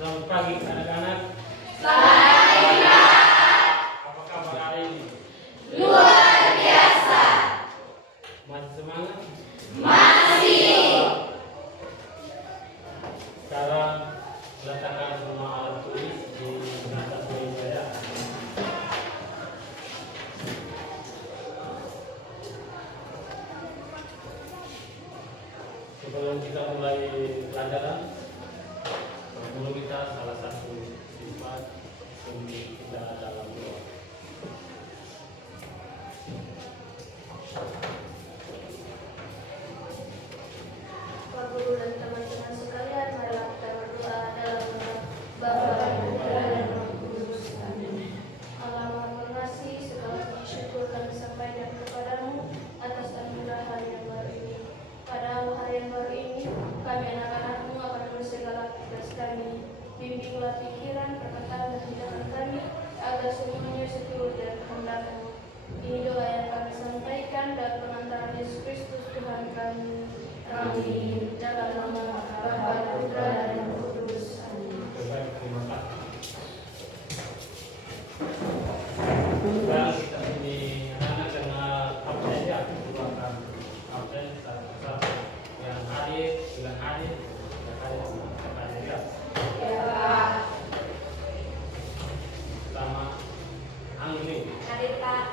Selamat pagi anak-anak. Selamat pagi, Pak. Apa kabar hari ini? Luar biasa. Masih semangat? Masih. Sekarang letakkan semua alat tulis di atas meja ya. Sebelum kita mulai pelajaran, dulu kita salah satu sifat untuk kita dalam doa. Bapak Guru dan teman-teman sekalian, marilah kita berdoa dalam nama Bapa dan Putra dan Roh Kudus. Amin. Allah Maha Pengasih, segala puji syukur kami sampaikan kepadamu atas anugerah hari yang baru ini. Pada hari yang baru ini, kami anak-anakmu akan menulis segala tugas kami. Bimbinglah pikiran, perkataan, dan tindakan kami, agar semuanya seturut dengan kehendak-Mu. Ini doa yang kami sampaikan dalam pengantaran Yesus Kristus Tuhan kami. Amin. Dalam nama Bapa, Putra, dan Roh Kudus. Amin. Baik, terima kasih. Sekarang kita ini anak-anak kena absen ya, merupakan absen satu-satu yang hadir, dengan hadir, yang hadir ya. Ya, Pak. Pertama, Anggi, Hadir, Pak.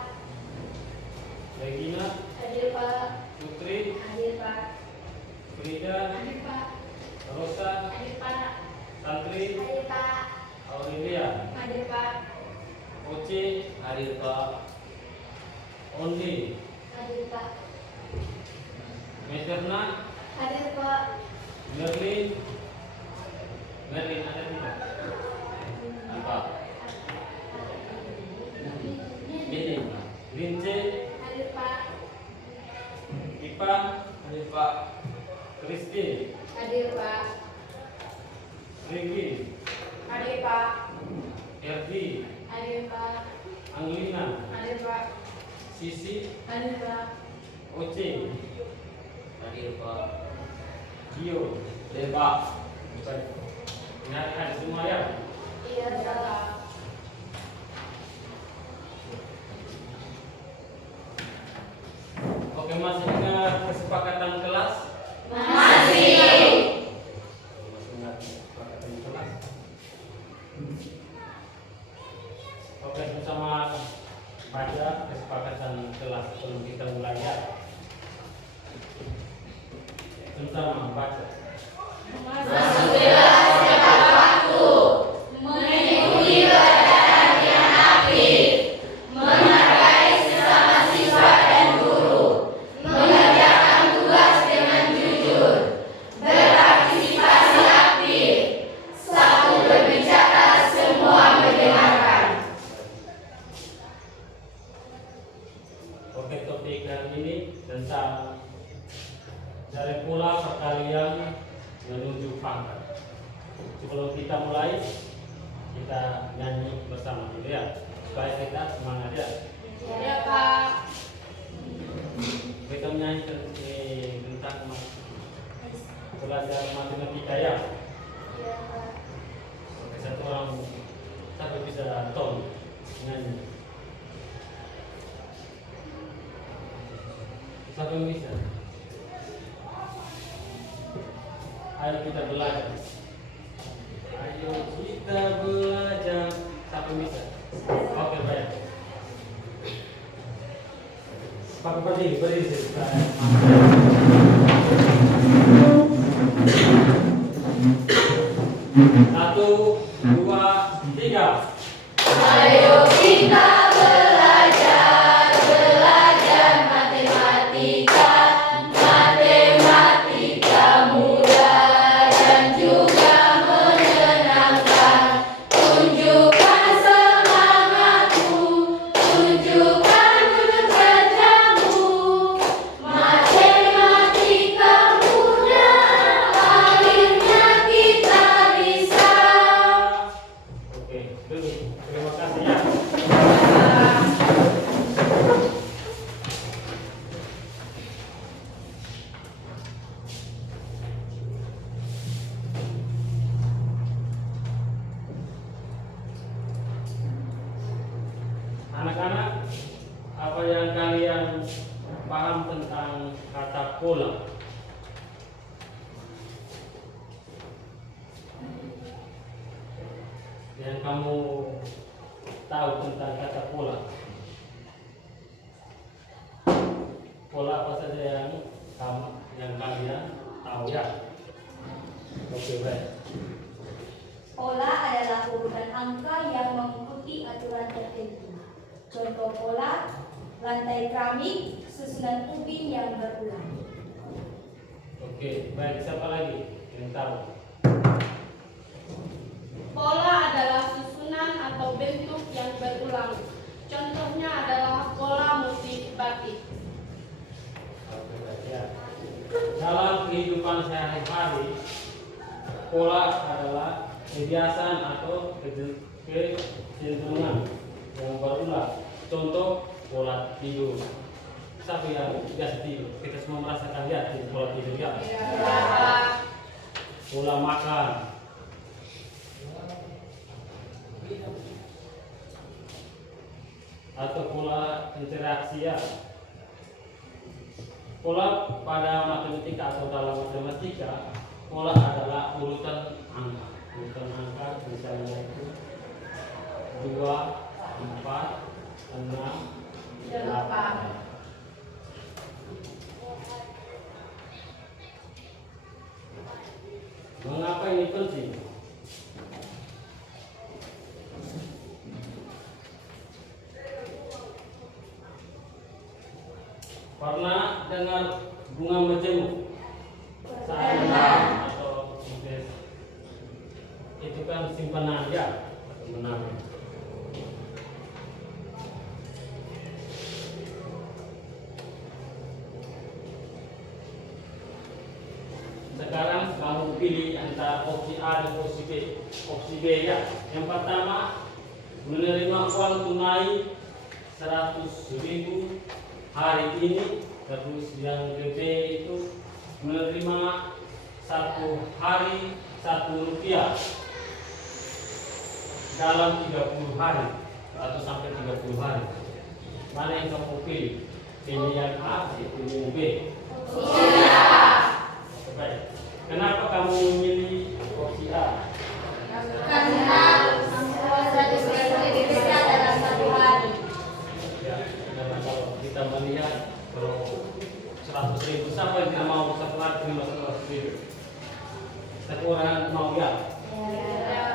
Regina, Hadir Pak. Putri, Hadir, Pak. Frida, Hadir, Pak. Rosa, Hadir, Pak. Santri, Hadir, Pak. Aurelia, Hadir, Pak. Oce, hadir Pak. Ondi, Hadir Pak. Meterna, Hadir Pak. Merlin, Merlin ada tidak? Apa? Ini, Lince, Hadir Pak. Ipa, hadir Pak. Kristi, Hadir, Pak. Rigi, Hadir, Pak. Erdi, Hadir Pak. Anglina, Hadir, Pak. Sisi, Hadir Pak. Oce, Hadir Pak. Gio, Hadir Pak. Ini ada semua ya? Iya Pak. Oke, masih ingat kesepakatan kelas? Masih. Masih ingat kesepakatan kelas? Oke, bersama baca kesepakatan kelas sebelum kita mulai ya. Bersama baca. Masuklah setiap waktu, mengikuti pelajaran yang aktif, menghargai sesama siswa dan guru, mengerjakan tugas dengan jujur, berpartisipasi aktif, satu berbicara semua mendengarkan. Oke, topik hari ini tentang dari pola perkalian menuju pangkat. Sebelum kita mulai, kita nyanyi bersama dulu ya, supaya kita semangat ya. Ya, Pak. Kita menyanyi tentang belajar matematika ya. Iya Pak. Oke, satu orang sampai bisa tol nyanyi. Siapa yang bisa? Ayo kita belajar. Ayo kita belajar. Siapa yang bisa? Oke, baik. Pakai berdiri sih. Satu, dua, tiga. Ayo kita belajar matematika, matematika mudah dan juga menyenangkan. Tunjukkan semangatmu, tunjukkan wujud kerjamu. Matematika mudah, akhirnya kita bisa. Oke, dulu. Terima kasih ya. pola. Yang kamu tahu tentang kata pola. Pola apa saja yang kalian tahu ya? Oke, baik. Pola adalah urutan angka yang mengikuti aturan tertentu. Contoh pola, lantai keramik, susunan ubin yang berulang. Oke, baik. Siapa lagi yang tahu? Pola adalah susunan atau bentuk yang berulang. Contohnya adalah pola motif batik. Oke, baik ya. Dalam kehidupan sehari-hari, pola adalah kebiasaan atau kecenderungan yang berulang. Contoh pola tidur. Siapa yang biasa tidur? Kita semua merasakan ya pola tidur ya. Pola makan. Atau pola interaksi ya. Pola pada matematika atau dalam matematika, pola adalah urutan angka. Urutan angka misalnya itu 2, 4, 6, 8. Mengapa ini penting? Pernah dengar bunga majemuk? Atau itu kan simpanan ya, benar. Sekarang kamu pilih antara opsi A dan opsi B. Opsi B ya. Yang pertama, menerima uang tunai 100.000 hari ini. Terus yang B itu menerima 1 hari 1 rupiah dalam 30 hari atau sampai 30 hari. Mana yang kamu pilih? Pilih yang A, pilih yang B. Baik. Kenapa kamu memilih opsi A? Karena 100.000 itu adalah 1 hari. Ya, karena kalau kita melihat kalau 100.000, siapa yang tidak mau satu hari terima 100.000? Satu orang mau ya?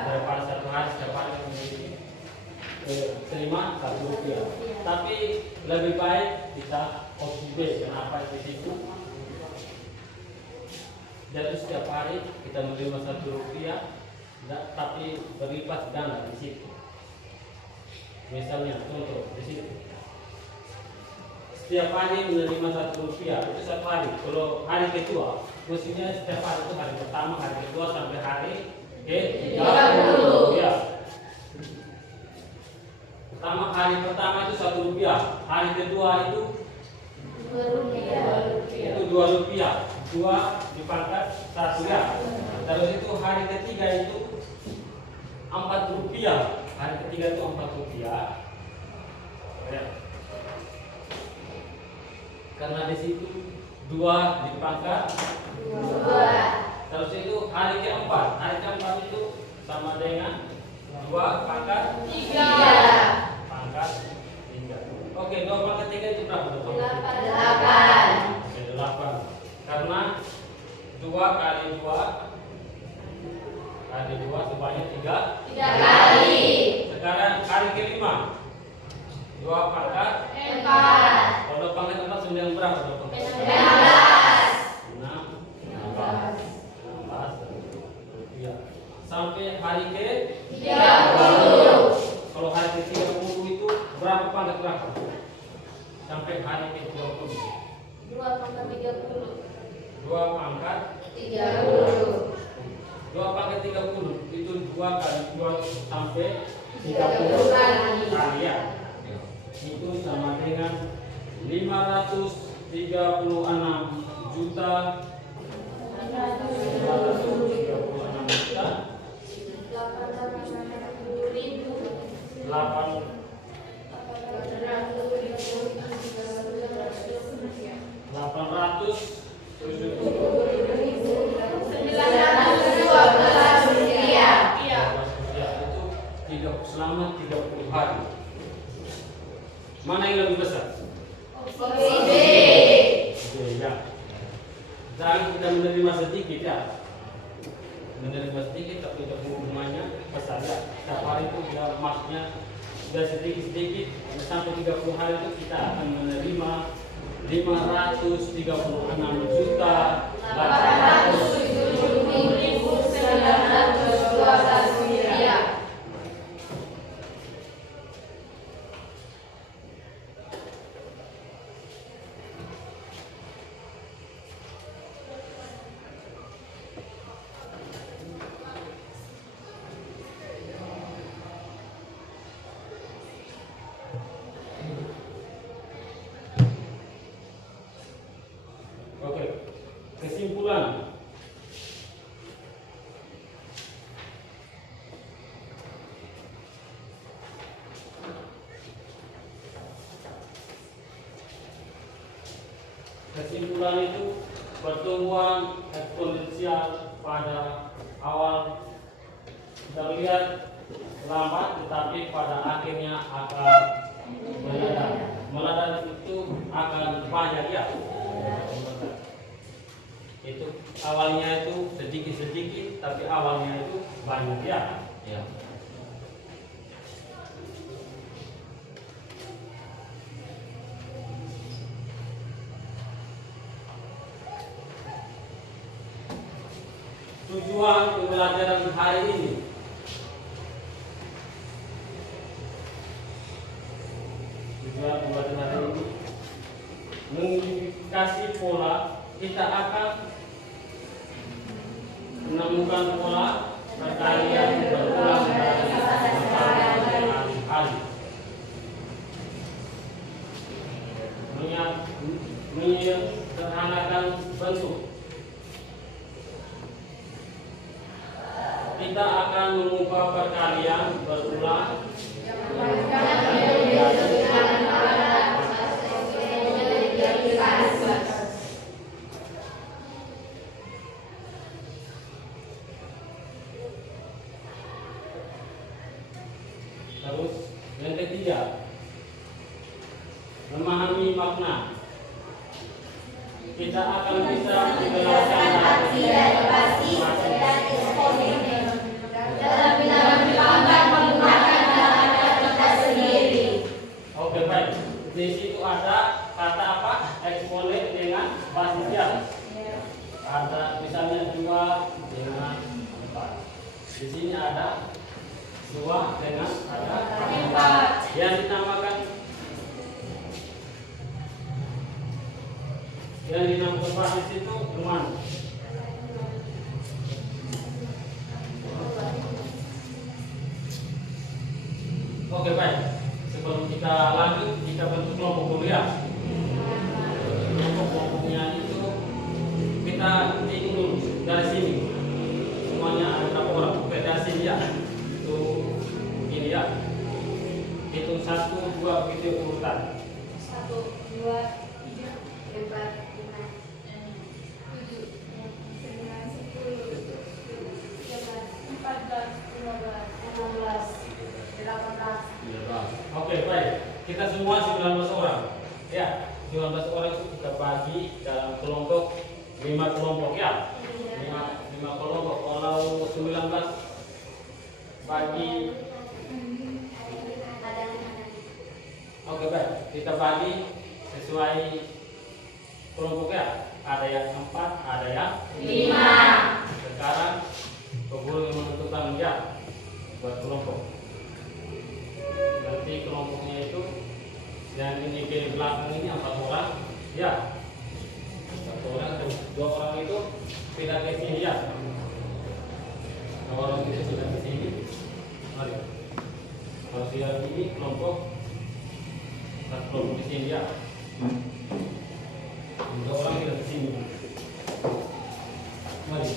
Daripada satu hari setiap hari terima 1 rupiah. Tapi lebih baik kita opsi B. Kenapa di situ? Jadi setiap hari kita menerima 1 rupiah, tapi berlipat ganda di situ. Misalnya contoh di situ, setiap hari menerima 1 rupiah itu 1 hari. Kalau hari kedua, maksudnya setiap hari itu hari pertama, hari kedua sampai hari ke-30 ya. Hari pertama itu 1 rupiah, hari kedua itu 2 rupiah. itu 2 rupiah. 2 dipangkat 1 ya. Terus itu hari ketiga itu 4 rupiah. Hari ketiga itu 4 rupiah. Ya. Karena di situ 2 dipangkat 2. Terus itu hari keempat. Hari keempat itu sama dengan 2 pangkat 3. Pangkat 3. Oke, 2 pangkat 3 itu berapa? 8. Oke, 8. Karena 2 kali 2 sebanyak 3 kali. Sekarang kali kelima 2 pangkat 4. Kalau 2 pangkat 4 9 berapa? 16 rupiah. Sampai hari ke 30. Kalau hari ke 30 itu berapa pangkat berapa? Sampai hari ke 20. 2 pangkat 30. 2 pangkat 30. 2 pangkat 30 itu 2 kali 2 sampai 30 kali. kali ya. Itu sama dengan 536 juta 800 hari itu sudah maksudnya sudah sedikit-sedikit sampai 30 hari itu kita akan menerima 536 juta 870.912 rupiah. Oke, kesimpulan. Kesimpulan itu pertumbuhan eksponensial pada awal terlihat lambat, tetapi pada akhirnya akan meledak. Meledak itu akan banyak ya. Itu awalnya itu sedikit-sedikit, tapi awalnya itu banyak ya. Ya. Tujuan pembelajaran hari ini mengidentifikasi pola. Kita akan menemukan pola perkalian berulang dari berkali-kali. Menyederhanakan bentuk. Kita akan mengubah perkalian berulang terus. Yang ketiga, memahami makna. Kita akan bisa menjelaskan Aksi dari basis dan eksponen dalam bilangan menggunakan kata kita sendiri. Oke, baik. Di situ ada kata apa? Eksponen dengan basisnya. Ada misalnya 2 dengan 4. Di sini ada 2 dengan ada 4. Yang dinamakan basis itu kemana? Oke, baik. Sebelum kita lanjut, kita bentuk kelompok dulu ya. Kelompoknya itu kita hitung dulu dari sini. Semuanya ada berapa orang? Oke, dari sini ya. Itu begini ya. Hitung 1, 2 begitu urutan. 1, 2, 3, 4, 5, 7, 9, 10, 13, 14, 15, 16, 18. Oke, baik. Kita semua 19 orang. Ya, 19 orang itu kita bagi dalam kelompok 5 kelompok ya. 5 kelompok. Kalau 19 bagi. Oke, baik. Kita bagi sesuai kelompok ya. Ada yang 4, ada yang 5. Sekarang guru yang menentukan ya buat kelompok. Nanti kelompoknya itu yang ini di belakang ini 4 orang ya. 1 orang atau 2 orang itu pindah ke sini ya. 2 orang itu pindah ke sini. Mari. Kalau sudah ini kelompok di sini ya. 2 orang pindah ke sini. Mari.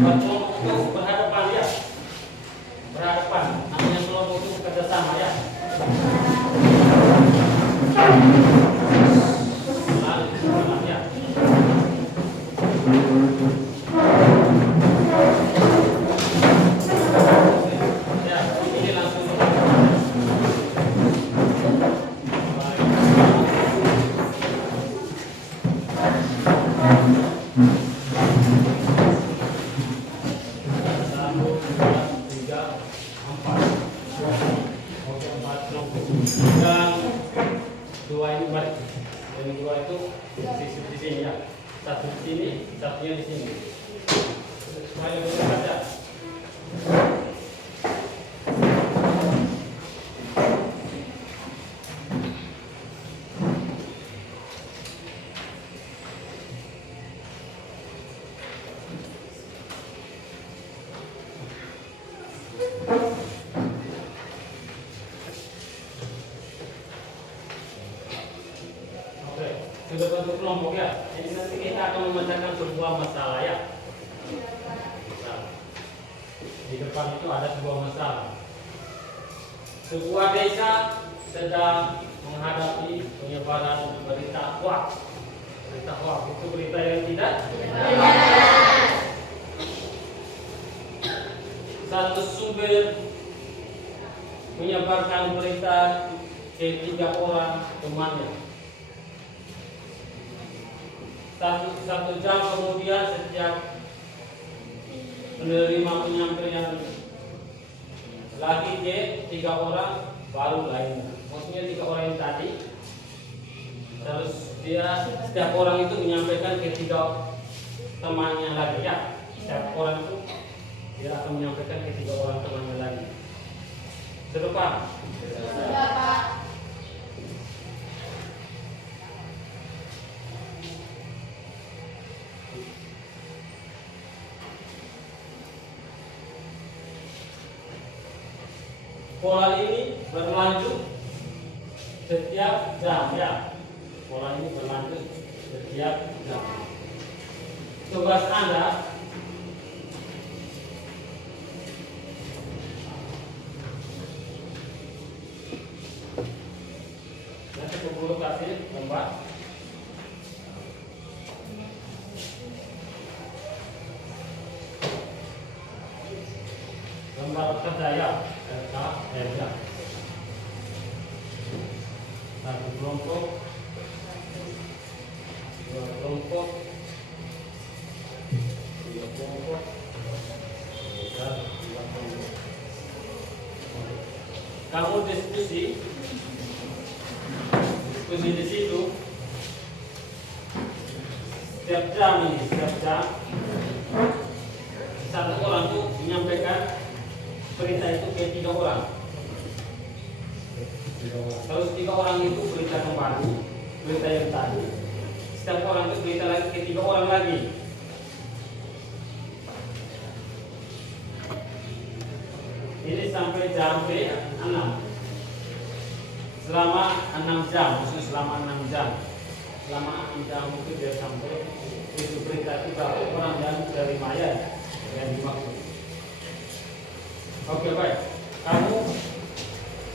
Itu kelompok itu berhadapan ya, berhadapan. Namanya kelompok itu kerjasama ya. Lalu ya. Ya, ini langsung. Baik. Di sini ya. Satu di sini, satunya di sini. Supaya lebih baca. Sudah bentuk kelompok ya. Jadi nanti kita akan memecahkan sebuah masalah ya. Nah, di depan itu ada sebuah masalah. Sebuah desa sedang menghadapi penyebaran berita hoax. Berita hoax itu berita yang tidak benar. Satu sumber menyebarkan berita ke 3 orang temannya. Satu jam kemudian setiap penerima penyampaian lagi ke 3 orang baru lainnya. Maksudnya 3 orang yang tadi, terus dia setiap orang itu menyampaikan ke 3 temannya lagi ya. Setiap orang itu dia akan menyampaikan ke 3 orang temannya lagi. Sudah Pak? Sudah Pak. Pola ini berlanjut setiap jam ya. Pola ini berlanjut setiap jam. Tugas Anda nanti guru kasih gambar. Gambar kerja ya. Ya. Satu kelompok, 2 kelompok, 3 kelompok, dan 4 kelompok. Kamu diskusi di situ setiap jam ini, setiap jam satu orang tuh menyampaikan berita itu ke 3 orang. Terus 3 orang itu berita kembali, berita yang tadi. Setiap orang itu berita lagi ke 3 orang lagi. Ini sampai jam ke-6. Selama 6 jam, maksudnya selama 6 jam. Selama 6 jam itu dia sampai itu berita 3 orang yang dari Maya yang dimaksud. Oke baik,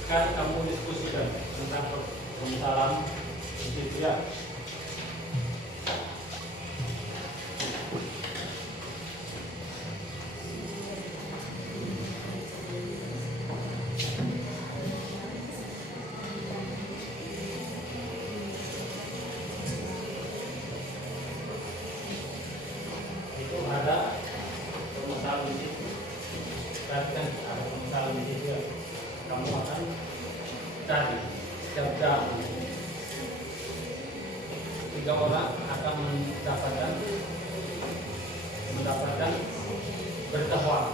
sekarang kamu diskusikan tentang permasalahan di situ ya. Itu ada permasalahan di situ. Kan ada permasalahan di situ ya. Kamu akan cari setiap jam 3 orang akan mendapatkan berita hoax.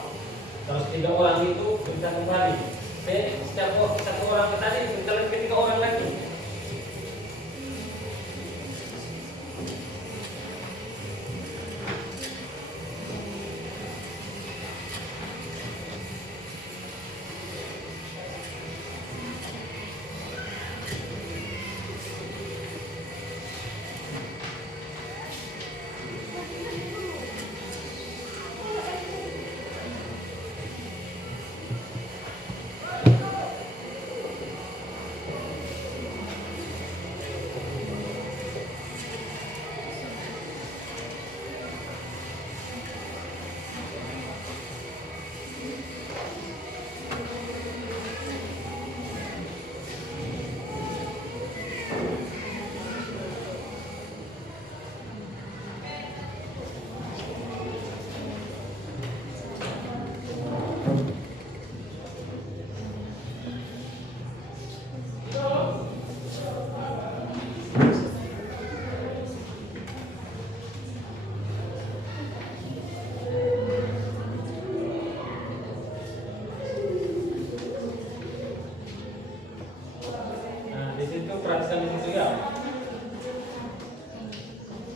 Terus 3 orang itu berita kembali. Setiap satu orang tadi berita lagi ke 3 orang lagi.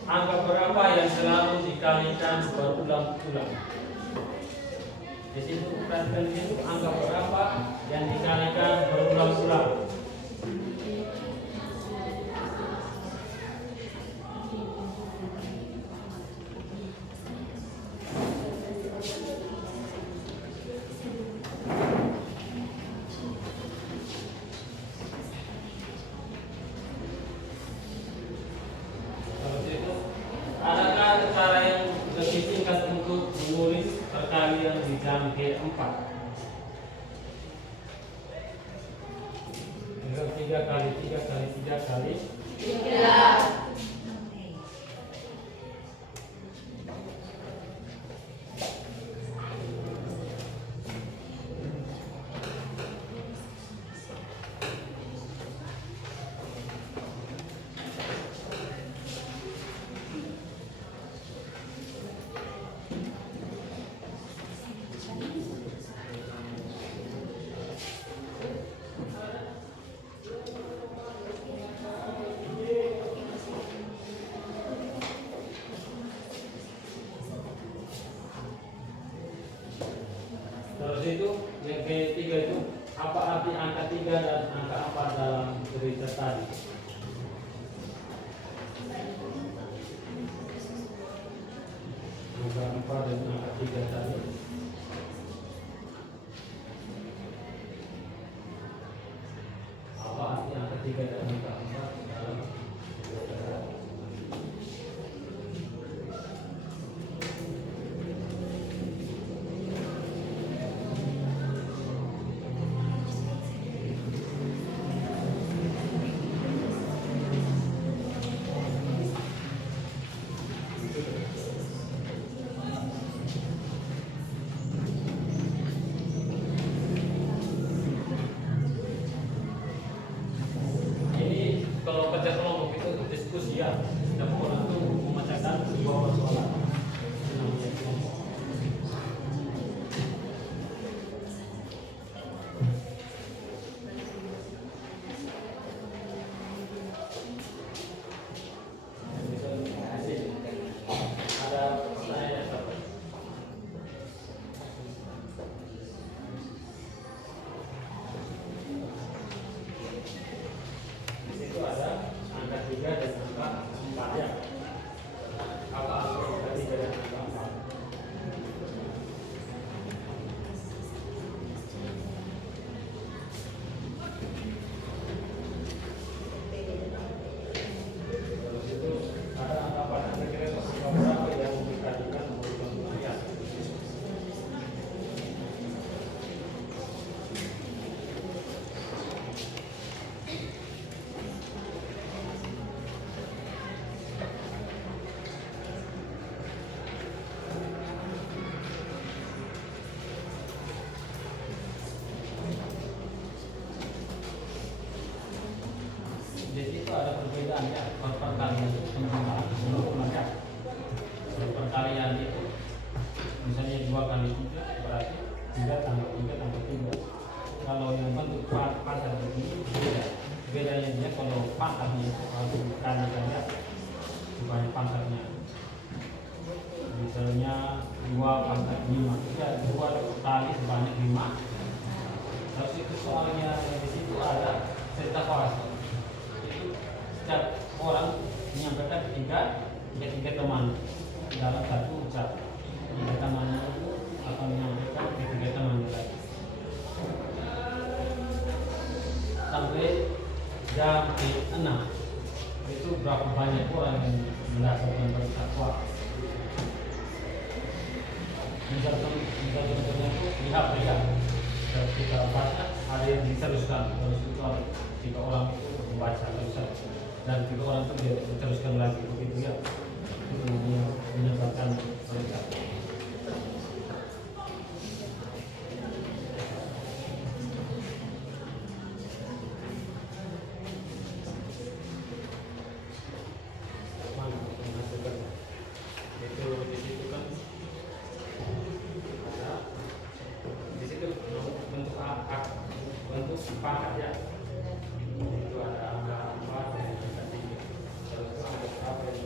angka berapa yang selalu dikalikan berulang-ulang? Di situ perhatikan di situ angka berapa yang dikalikan berulang-ulang. Adakah cara yang lebih singkat untuk menulis perkalian di jangkir 4? 3 kali 3 kali 3 kali 3. Terus itu yang ketiga itu apa arti angka 3 dan angka 4 dalam cerita tadi? Angka 4 dan angka 3 tadi. Apa arti angka 3 dan angka 4 dalam cerita tadi? Ini kalau kerja kelompok itu diskusi ya, setiap orang itu memecahkan sebuah persoalan. Itu namanya kelompok. Ada pertanyaan apa? Di situ ada angka 3 dan angka 4 ya. Apa arti angka 3 dan angka 4? Terus itu ada angka 4 yang kira-kira angka berapa yang dikalikan berulang-ulang ya? Di situ ada perbedaan ya, perkalian itu penambahan pengulangan ya. Perkalian itu misalnya 2 kali 3 berarti 3 tambah 3 tambah 3. Kalau yang bentuk pangkat begini beda. Bedanya dia kalau pangkatnya itu harus dikalikan ya, bukan pangkatnya. Misalnya 2 pangkat 5, ya 2 kali sebanyak 5. Terus itu soalnya di situ ada cerita kuasa. Setiap orang menyampaikan tiga teman dalam satu ucapan. Tiga temannya itu akan menyampaikan ketiga temannya tadi. Sampai jam 6 itu berapa banyak orang yang mendapatkan bertakwa. Misalnya itu lihat ya, kita baca ada yang diteruskan terus itu 3 orang itu membaca terus dan 3 orang itu diteruskan lagi begitu ya. Itu namanya menyebabkan mereka. Itu di situ kan ada di situ bentuk bentuk pangkat ya. Itu ada angka 4 dan angka 3. Terus ada berapa yang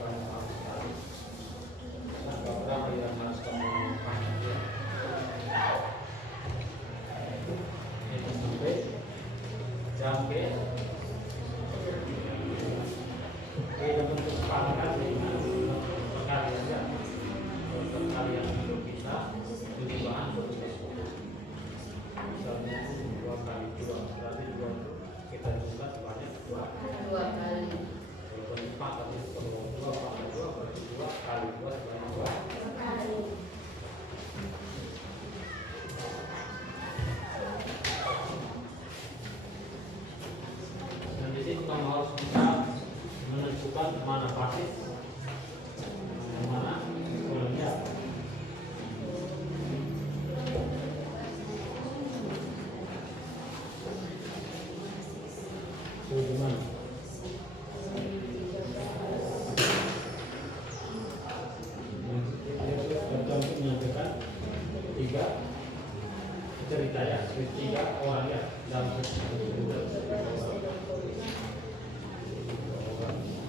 tiga orang ya dalam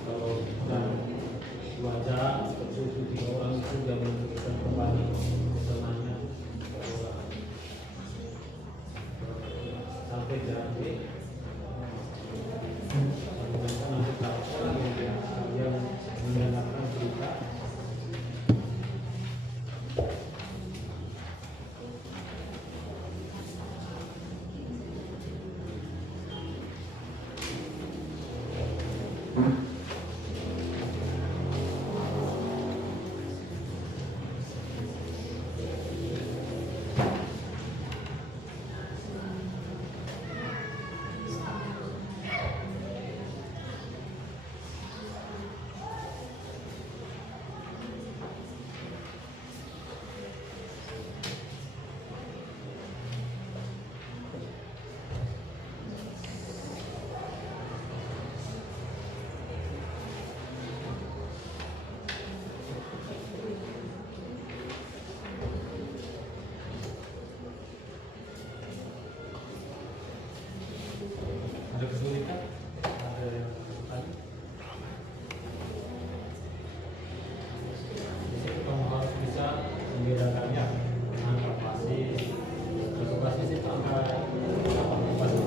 kalau dalam 2 jam itu 3 orang itu sudah menentukan kembali semuanya sampai jam B. Nanti berapa orang yang mendengarkan berita. Ada kesulitan? Ada yang kesulitan? Di situ kamu harus bisa membedakannya antara basis. Kalau basis itu antara basis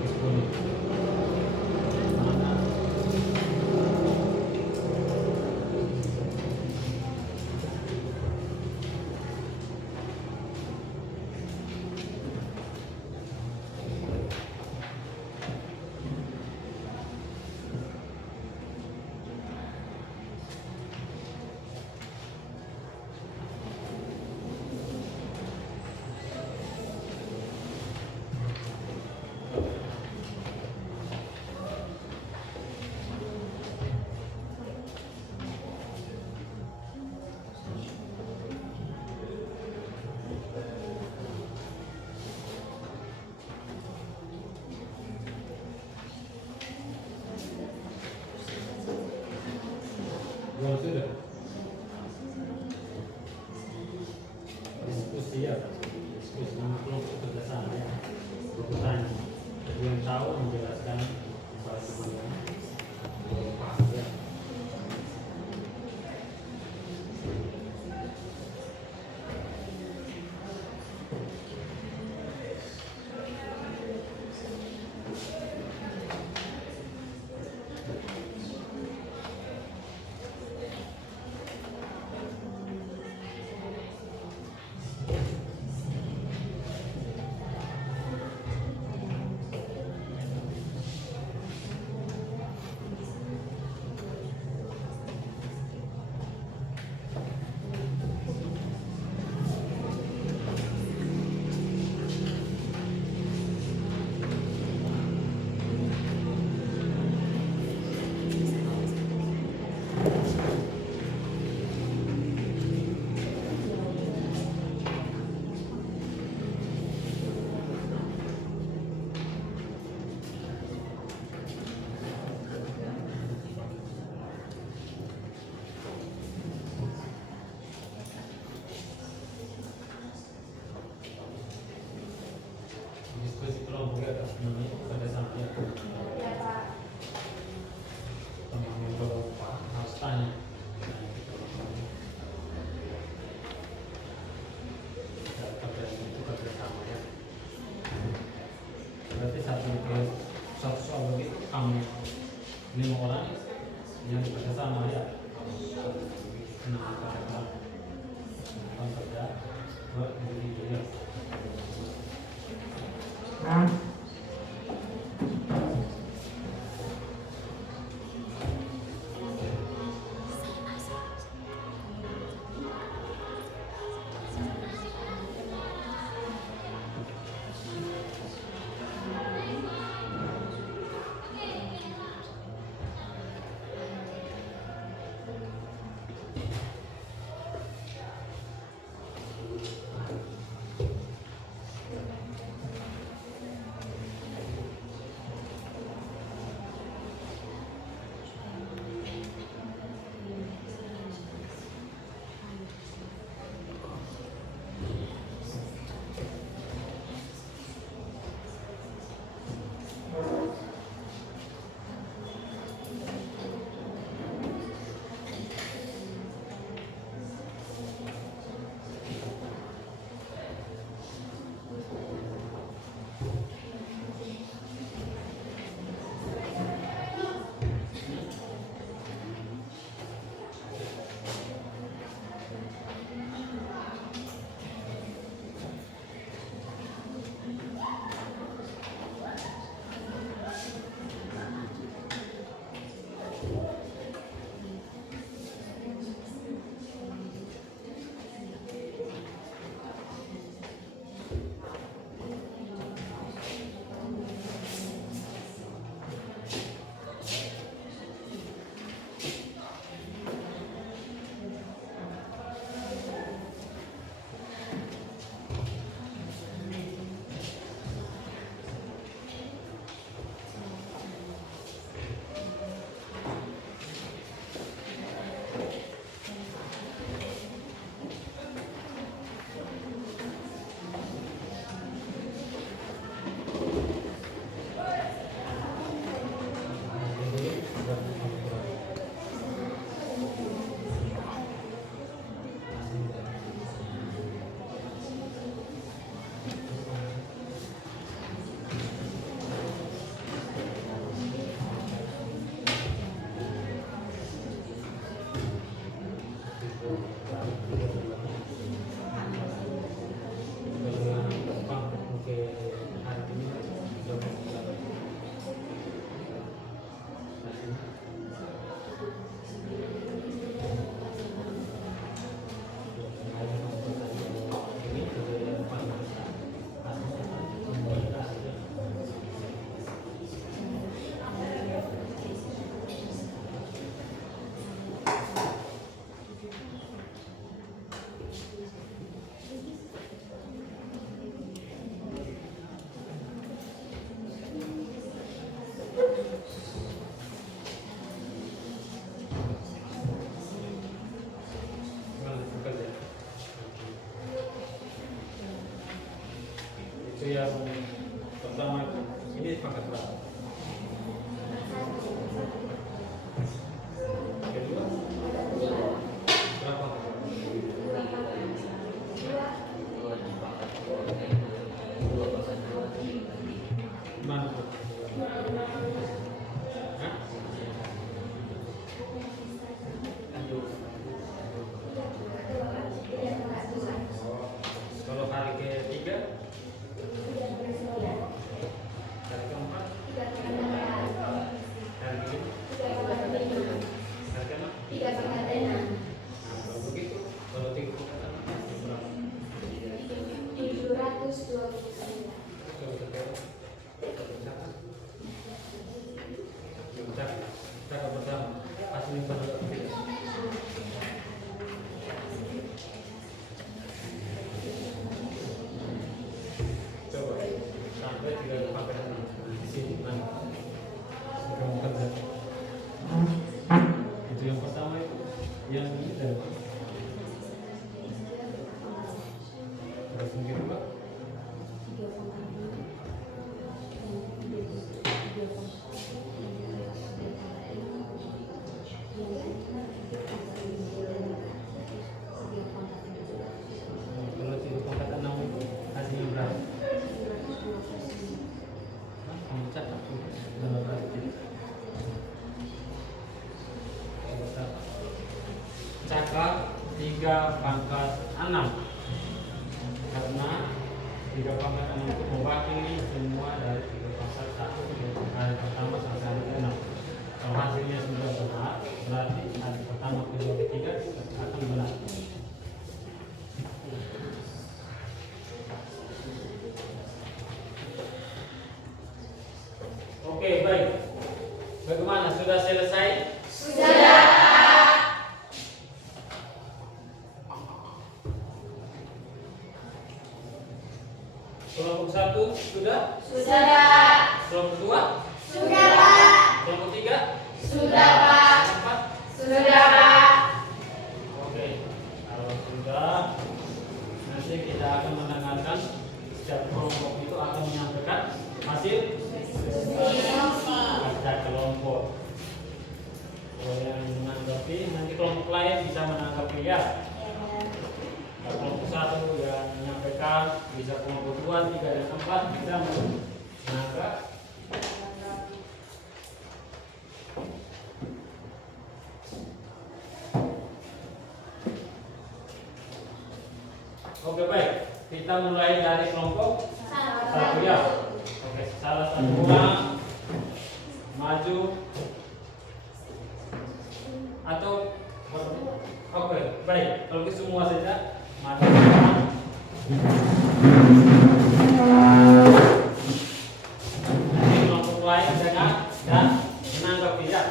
disponible. Mana ya sudah diskusi ya, diskusi kelompok kerjasama ya, bertanya yang tahu menjelaskan kepada teman-teman ya. Diskusi kelompok ya, namanya kerjasama ya. Ya Pak. Teman kalau harus tanya. Itu kerjasama ya. Berarti satu soal begitu kamu 5 orang yang kerjasama ya. Nah, kerja buat begitu ya. 3 pangkat 6 karena 3 pangkat 6 itu mewakili semua dari 3 pangkat 1 hari pertama sampai hari ke-6. Kalau hasilnya sudah benar, berarti hari pertama, kedua, ketiga akan benar. Oke, baik. Bagaimana? Sudah selesai? Sudah. Kelompok 1 sudah? Sudah. Kelompok 2? Sudah, Pak. Kelompok 3? Sudah, Pak. Kelompok 4? Sudah, Pak. Oke, kalau sudah, nanti kita akan mendengarkan setiap kelompok itu akan menyampaikan hasil ada kelompok. Kalau yang menanggapi, nanti kelompok lain bisa menanggapi ya. Kalau kelompok 1 yang menyampaikan, bisa kelompok 2, 3, dan 4 bisa menangkap. Oke, baik. Kita mulai dari kelompok 1 ya. Oke, salah satu orang maju atau oke, baik. Kalau kita semua saja maju. Nanti kelompok lain dengar dan menanggapi ya.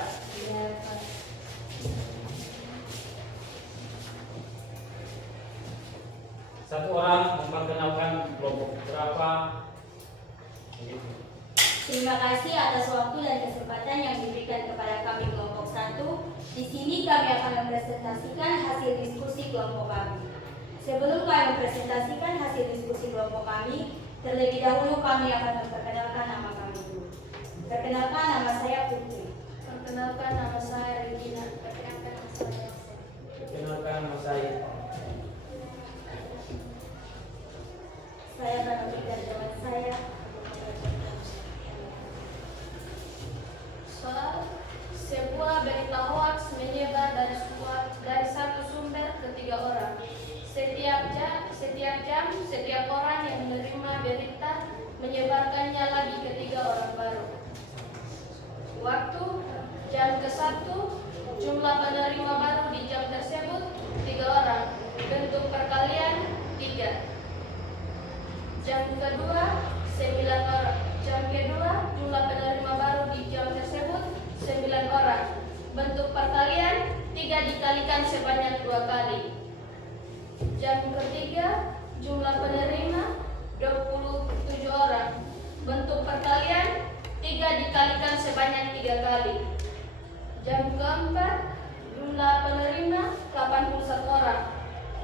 Satu orang memperkenalkan kelompok berapa. Begitu. Terima kasih atas waktu dan kesempatan yang diberikan kepada kami kelompok 1. Di sini kami akan mempresentasikan hasil diskusi kelompok kami. Sebelum kami mempresentasikan hasil diskusi kelompok kami, terlebih dahulu kami akan memperkenalkan nama kami dulu. Perkenalkan, nama saya Putri. Perkenalkan, nama saya Regina. Perkenalkan, nama saya Yosef. Perkenalkan nama saya. Saya akan memberikan jawaban saya. Soal sebuah berita hoax menyebar dari satu sumber ke 3 orang. Setiap jam, setiap orang yang menerima berita menyebarkannya lagi ke 3 orang baru. Waktu jam ke-1, jumlah penerima baru di jam tersebut 3 orang. Bentuk perkalian 3. Jam kedua 9 orang. Jam kedua jumlah penerima baru di jam tersebut 9 orang. Bentuk perkalian 3 dikalikan sebanyak 2 kali. Jam ketiga jumlah penerima 27 orang. Bentuk perkalian 3 dikalikan sebanyak 3 kali. Jam keempat jumlah penerima 81 orang.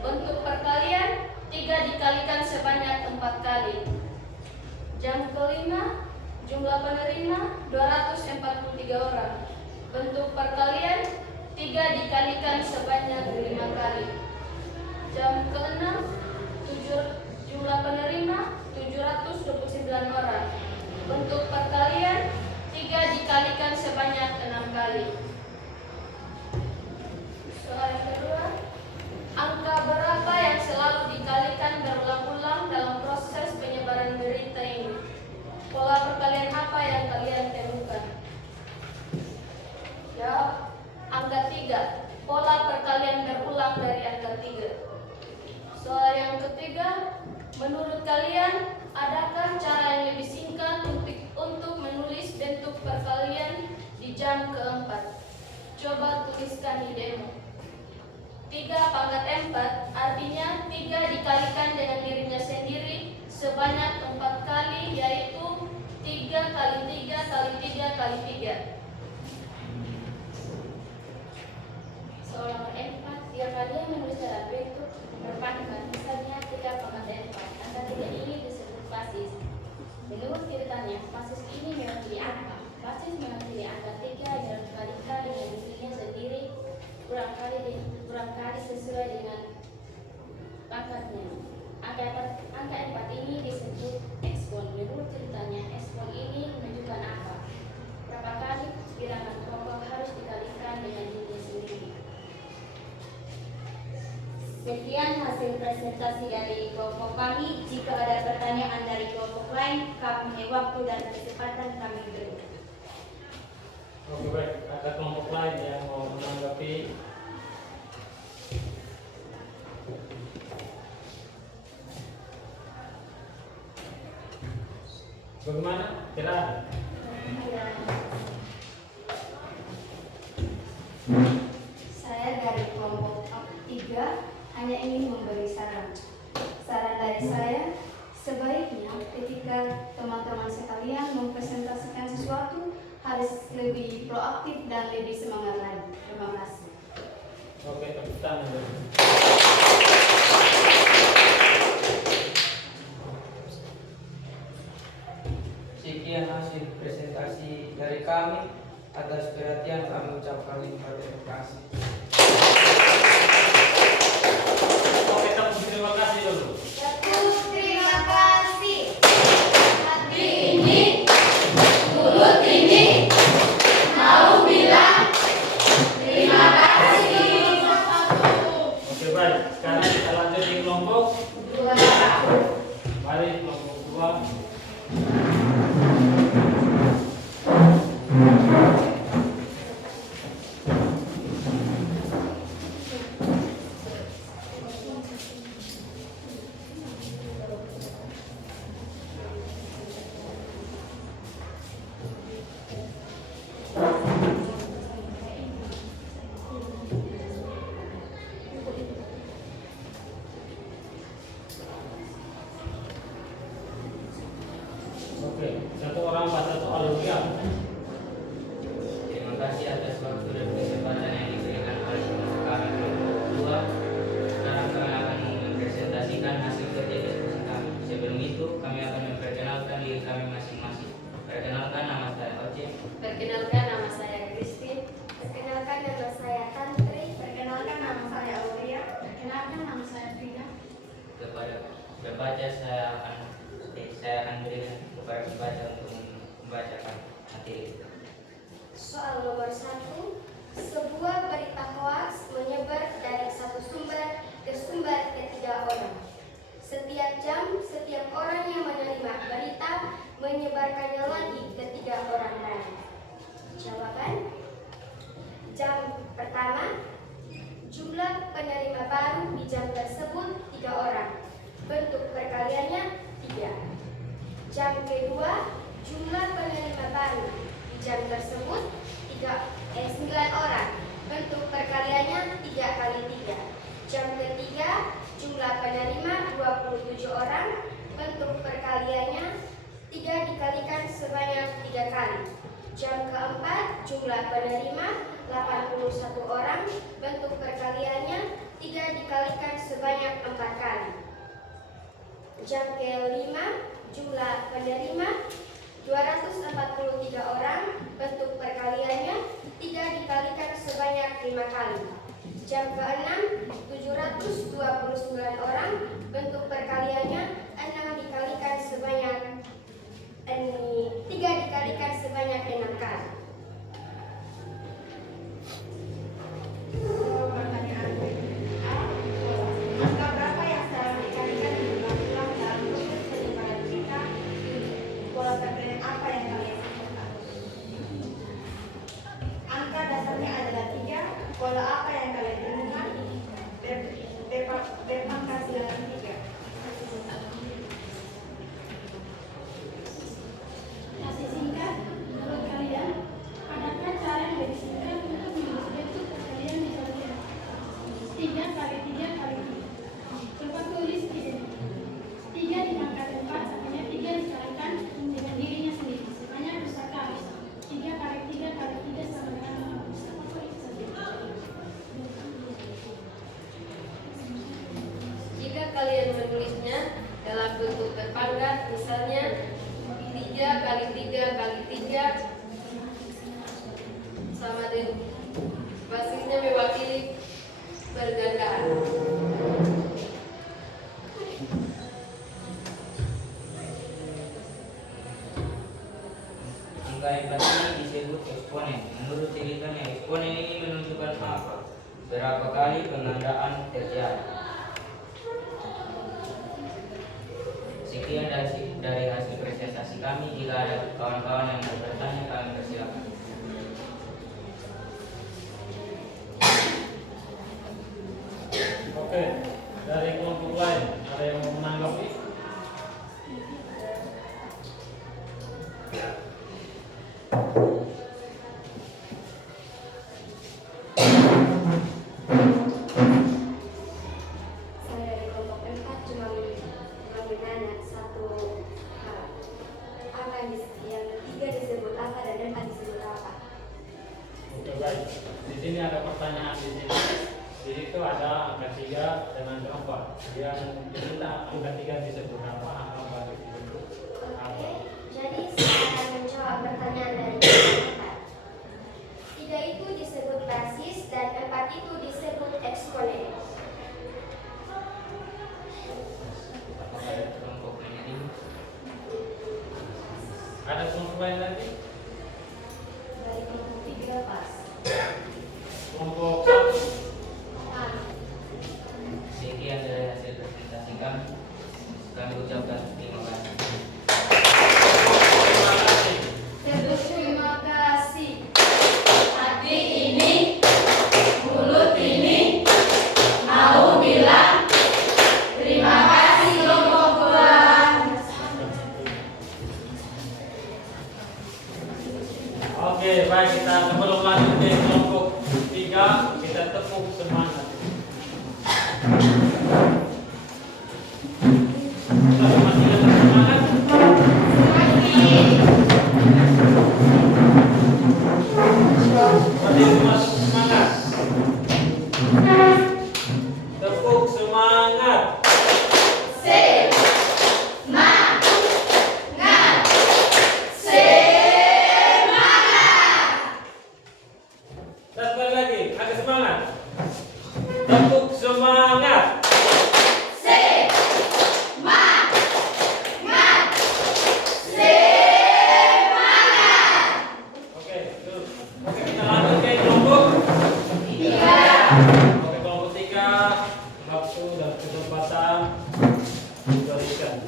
Bentuk perkalian 3 dikalikan sebanyak 4 kali. Jam kelima, jumlah penerima 243 orang. Bentuk perkalian 3 dikalikan sebanyak 5 kali. Jam keenam, jumlah penerima 729 orang. Bentuk perkalian 3 dikalikan sebanyak 6 kali. Soal yang kedua, angka berapa yang selalu dikalikan berulang-ulang dalam proses penyebaran berita ini? Pola perkalian apa yang kalian temukan? Jawab, angka 3. Pola perkalian berulang dari angka 3. Soal yang ketiga, menurut kalian, adakah cara yang lebih singkat untuk menulis bentuk perkalian di jam keempat? Coba tuliskan idemu. 3 pangkat 4 artinya 3 dikalikan dengan dirinya sendiri sebanyak 4 kali, yaitu 3 kali 3 kali 3 kali 3. Soal nomor 4, jika kalian menulis dalam bentuk berpangkat, misalnya 3 pangkat 4, angka 3 ini disebut basis. Menurut ceritanya, basis ini mewakili apa? Basis mewakili angka 3 yang dikalikan dengan dirinya sendiri kurang kali sesuai dengan pangkatnya. Angka 4 ini disebut ekspon. Menurut ceritanya, ekspon ini menunjukkan apa? Berapa kali Sekian hasil presentasi dari kelompok kami. Jika ada pertanyaan dari kelompok lain, kami waktu dan kesempatan kami beri. Oke, baik. Ada kelompok lain yang mau menanggapi? Bagaimana? Kira? Saya dari kelompok 3 hanya ingin memberi saran. Saran dari saya, sebaiknya ketika teman-teman sekalian mempresentasikan sesuatu harus lebih proaktif dan lebih semangat lagi. Terima kasih. Oke, tepuk tangan dulu. Sekian hasil presentasi dari kami. Atas perhatian kami ucapkan terima kasih. Oke, tepuk terima kasih dulu. Tepuk terima kasih. Hati ini, mulut ini, mau bilang terima kasih. Oke, baik. Sekarang kita lanjut di kelompok 2. Mari kelompok 2. Oke, satu orang baca soal rupiah. Terima kasih atas waktu dan kesempatan yang diberikan oleh kami kelompok 2. Sekarang kami akan mempresentasikan hasil kerja diskusi kami. Sebelum itu, kami akan memperkenalkan diri kami masing-masing. Perkenalkan, nama saya Oce. Perkenalkan, nama saya Christine. Perkenalkan nama saya Tantri. Perkenalkan, nama saya Aulia. Perkenalkan, nama saya Frida. Kepada pembaca saya akan berikan kepada pembaca untuk membacakan materi. Soal nomor 1. Sebuah berita hoaks menyebar dari satu sumber ke sumber ketiga orang. Setiap jam, setiap orang yang menerima berita menyebarkannya lagi ke 3 orang lain. Jawaban. Jam pertama, jumlah penerima baru di jam tersebut 3 orang. Bentuk perkaliannya 3. Jam kedua, jumlah penerima baru di jam tersebut 9 orang. Bentuk perkaliannya 3 kali 3. Jam ketiga, jumlah penerima 27 orang. Bentuk perkaliannya 3 dikalikan sebanyak 3 kali. Jam keempat, jumlah penerima 81 orang. Bentuk perkaliannya 3 dikalikan sebanyak 4 kali. Jam kelima, jumlah penerima 243 orang. Bentuk perkaliannya 3 dikalikan sebanyak 5 kali. Jam keenam, 729 orang. Bentuk perkaliannya 3 dikalikan sebanyak 6 kali. Pertanyaan A. Angka berapa yang secara mekanika diulang-ulang dalam proses penyebaran berita? Pola pertanyaan apa yang kalian temukan? Angka dasarnya adalah 3. Pola apa yang kalian temukan? Berpangkas dengan 3. Masih singkat, menurut kalian, adakah cara yang lebih singkat untuk menulis bentuk perkalian di dalam 3 kali 3 kali 3? Coba tulis idenya. 3 dipangkat 4 sama 3 dikalikan dengan dirinya sendiri sebanyak 2 kali. 3 kali 3 kali 3 sama dengan 1. Jika kalian menulisnya dalam bentuk berpangkat, misalnya 3 kali 3 kali 3 sama dengan basisnya mewakili pergandaan. Angka yang ini disebut eksponen. Menurut ceritanya, eksponen ini menunjukkan apa? Berapa kali pengandaan terjadi. Kemudian dari hasil presentasi kami, jika ada kawan-kawan yang mau bertanya, kami persilakan. Oke, dari kelompok lain ada yang mau menanggapi? Saya dari kelompok 4 cuma menanya satu hal. Apa yang tiga disebut apa dan 4 disebut apa? Oke, baik. Di sini ada pertanyaan di sini. Di situ ada angka 3 dengan 4. Yang diminta angka 3 disebut apa, angka 4 disebut apa. Jadi saya akan menjawab pertanyaan dari kelompok 4. 3 itu disebut basis dan 4 itu disebut eksponen. Apakah ada kelompok lain ini? Ada kelompok lain lagi? Dari kelompok 3 pas. Kelompok 1. Sekian dari hasil presentasi kami. Kami ucapkan terima kasih. Terima kasih. Hati ini, mulut ini, mau bilang terima kasih kelompok 2. Oke, baik, kita sebelum lanjut ke kelompok 3, kita tepuk semangat. Kita masih ada semangat. Masih masuk semangat. Tepuk semangat. Dan sekali lagi, agak semangat. Tepuk semangat. Oke, terus. Oke, kita lanjut ke kelompok 3. Oke, kelompok 3, waktu dan kesempatan diberikan.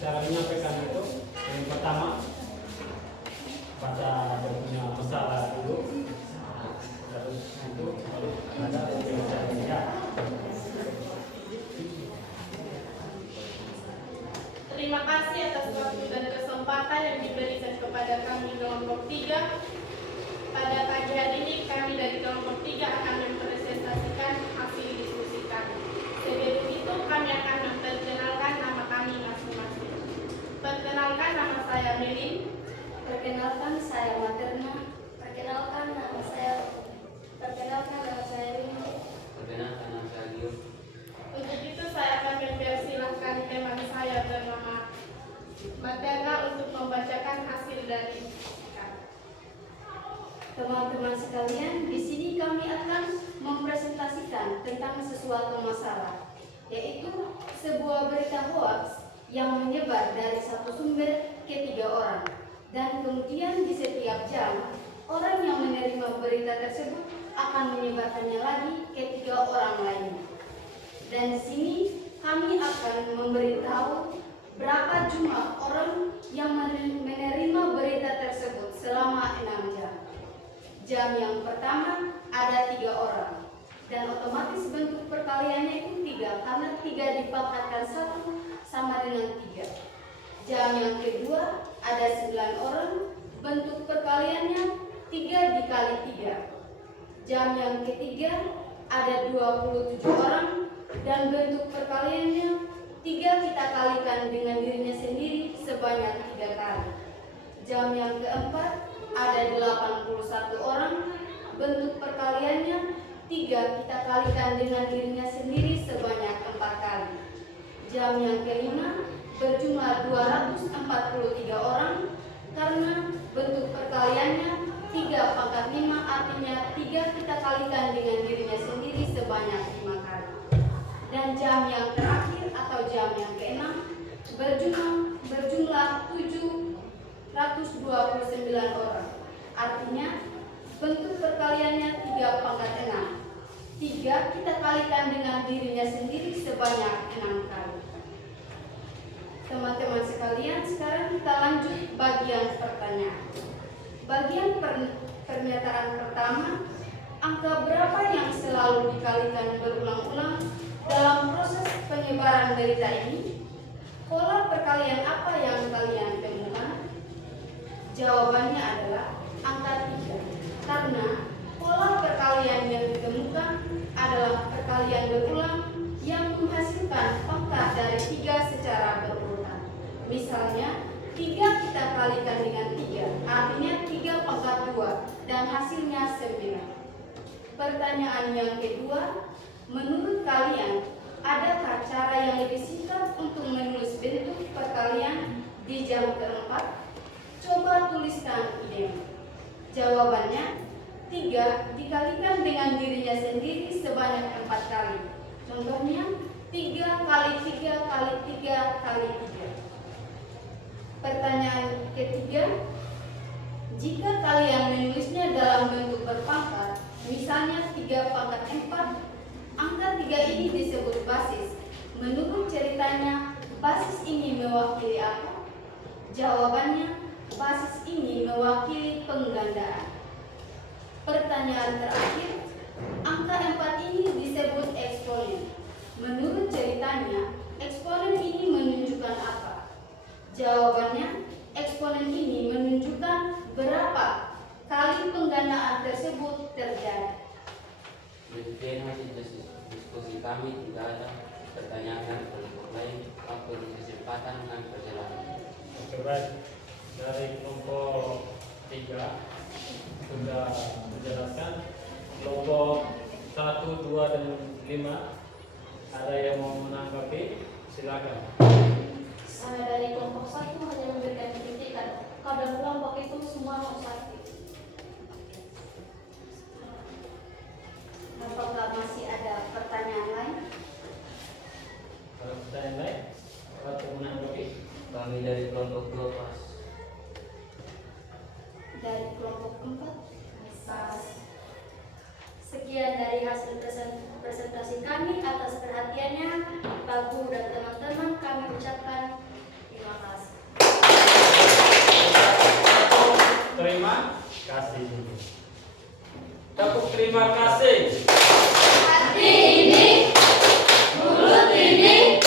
Cara menyampaikan itu, yang pertama baca dia punya masalah dulu, terus itu baru ada pembicaraan. Terima kasih atas waktu dan kesempatan yang diberikan kepada kami kelompok 3. Pada pagi hari ini kami dari kelompok 3 akan mempresentasikan hasil diskusi kami. Sebelum itu kami akan memperkenalkan nama kami masing-masing. Perkenalkan, nama saya Melin. Perkenalkan saya Materna. Perkenalkan nama saya Rini. Perkenalkan nama saya Gio. Untuk itu saya akan mempersilahkan teman saya bernama Materna untuk membacakan hasil dari kami. Teman-teman sekalian, di sini kami akan mempresentasikan tentang sesuatu masalah, yaitu sebuah berita hoaks yang menyebar dari satu sumber ke 3 orang, dan kemudian di setiap jam orang yang menerima berita tersebut akan menyebarkannya lagi ke 3 orang lainnya. Dan di sini kami akan memberitahu berapa jumlah orang yang menerima berita tersebut selama 6 jam. Jam yang pertama ada 3 orang, dan otomatis bentuk perkaliannya itu 3 karena 3 dipangkatkan 1 sama dengan 3. Jam yang kedua ada 9 orang, bentuk perkaliannya 3 dikali 3. Jam yang ketiga ada 27 orang, dan bentuk perkaliannya 3 kita kalikan dengan dirinya sendiri sebanyak 3 kali. Jam yang keempat ada 81 orang, bentuk perkaliannya 3 kita kalikan dengan dirinya sendiri sebanyak 4 kali. Jam yang kelima berjumlah 243 orang, karena bentuk perkaliannya 3 pangkat 5, artinya 3 kita kalikan dengan dirinya sendiri sebanyak 5 kali. Dan jam yang terakhir atau jam yang keenam berjumlah 729 orang, artinya Bentuk perkaliannya 3 pangkat 6. 3 kita kalikan dengan dirinya sendiri sebanyak 6 kali. Teman-teman sekalian, sekarang kita lanjut bagian pertanyaan. Bagian pernyataan pertama, angka berapa yang selalu dikalikan berulang-ulang dalam proses penyebaran berita ini? Pola perkalian apa yang kalian temukan? Jawabannya adalah angka 3. Karena pola perkalian yang ditemukan adalah perkalian berulang yang menghasilkan pangkat dari 3 secara berurutan. Misalnya, 3 kita kalikan dengan 3, artinya 3 pangkat 2, dan hasilnya 9. Pertanyaan yang kedua, menurut kalian, adakah cara yang lebih singkat untuk menulis bentuk perkalian di jam keempat? Coba tuliskan idenya. Jawabannya, 3 dikalikan dengan dirinya sendiri sebanyak 4 kali. Contohnya, 3 kali 3 kali 3 kali 3. Pertanyaan ketiga, jika kalian menulisnya dalam bentuk berpangkat, misalnya 3 pangkat 4, angka 3 ini disebut basis. Menurut ceritanya, basis ini mewakili apa? Jawabannya, basis ini mewakili penggandaan. Pertanyaan terakhir, angka 4 ini disebut eksponen. Menurut ceritanya, eksponen ini menunjukkan apa? Jawabannya, eksponen ini menunjukkan berapa kali penggandaan tersebut terjadi. Demikian hasil diskusi kami. Tidak ada pertanyaan dan kelompok lain. Waktu kesempatan dan perjalanan. Oke, baik. Dari kelompok 3 sudah menjelaskan. Kelompok 1, 2, dan 5 ada yang mau menanggapi? Silakan. Saya dari kelompok 1 hanya memberikan kritikan. Kadang kelompok itu semua mau sakit. Apakah masih ada pertanyaan lain? Kalau pertanyaan lain, atau menanggapi? Kami dari kelompok 2 pas. Dari kelompok 4, pas. Sekian dari hasil presentasi kami. Atas perhatiannya, Pak Guru dan teman-teman, kami ucapkan terima kasih. Terima kasih. Tepuk terima kasih. Hati ini, mulut ini,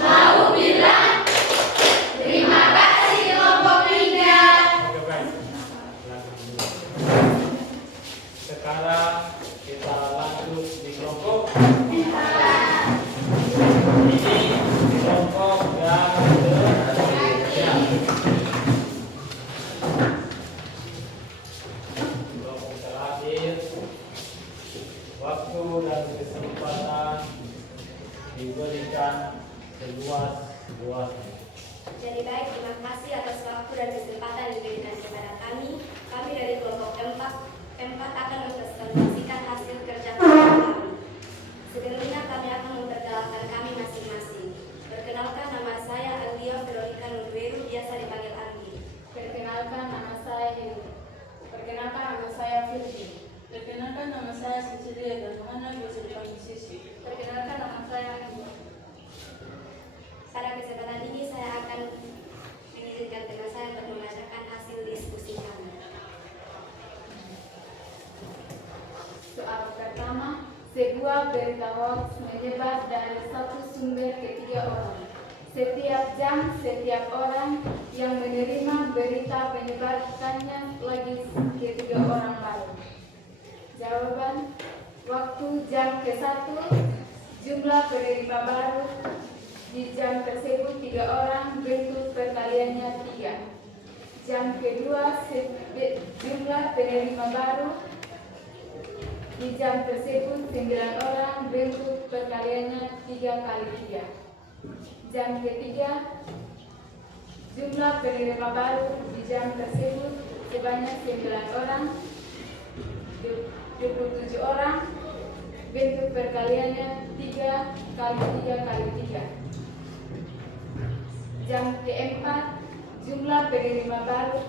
mau bilang terima kasih kelompok 3. Oke, baik. Sekarang kita lanjut di kelompok ini, kelompok yang ketiga. Kelompok terakhir, waktu dan kesempatan diberikan seluas-luasnya. Jadi baik, terima kasih atas waktu dan kesempatan yang diberikan kepada kami. Kami dari kelompok 4 akan mempresentasikan hasil kerja kami. Sebelumnya kami akan memperkenalkan kami masing-masing. Perkenalkan, nama saya Aldia Veronica Nurweru, biasa dipanggil Anggi. Perkenalkan, nama saya Heru. Perkenalkan, nama saya Firdi. Perkenalkan, nama saya Cecilia dan Yohana, biasa dipanggil Sisi. Perkenalkan, nama saya Anggi. Pada kesempatan ini saya akan mengizinkan teman saya untuk membacakan hasil diskusi kami. Soal pertama, sebuah berita hoax menyebar dari satu sumber ke 3 orang. Setiap jam, setiap orang yang menerima berita menyebarkannya lagi ke 3 orang lain. Jawaban, waktu jam ke-1, jumlah penerima baru. Di jam tersebut 3 orang, bentuk perkaliannya 3. Jam kedua, jumlah penerima baru. Di jam tersebut 9 orang, bentuk perkaliannya 3 kali 3. Jam ketiga, jumlah penerima baru. Di jam tersebut sebanyak 9 orang, 27 orang, bentuk perkaliannya 3 kali 3 kali 3. Jam keempat, jumlah penerima baru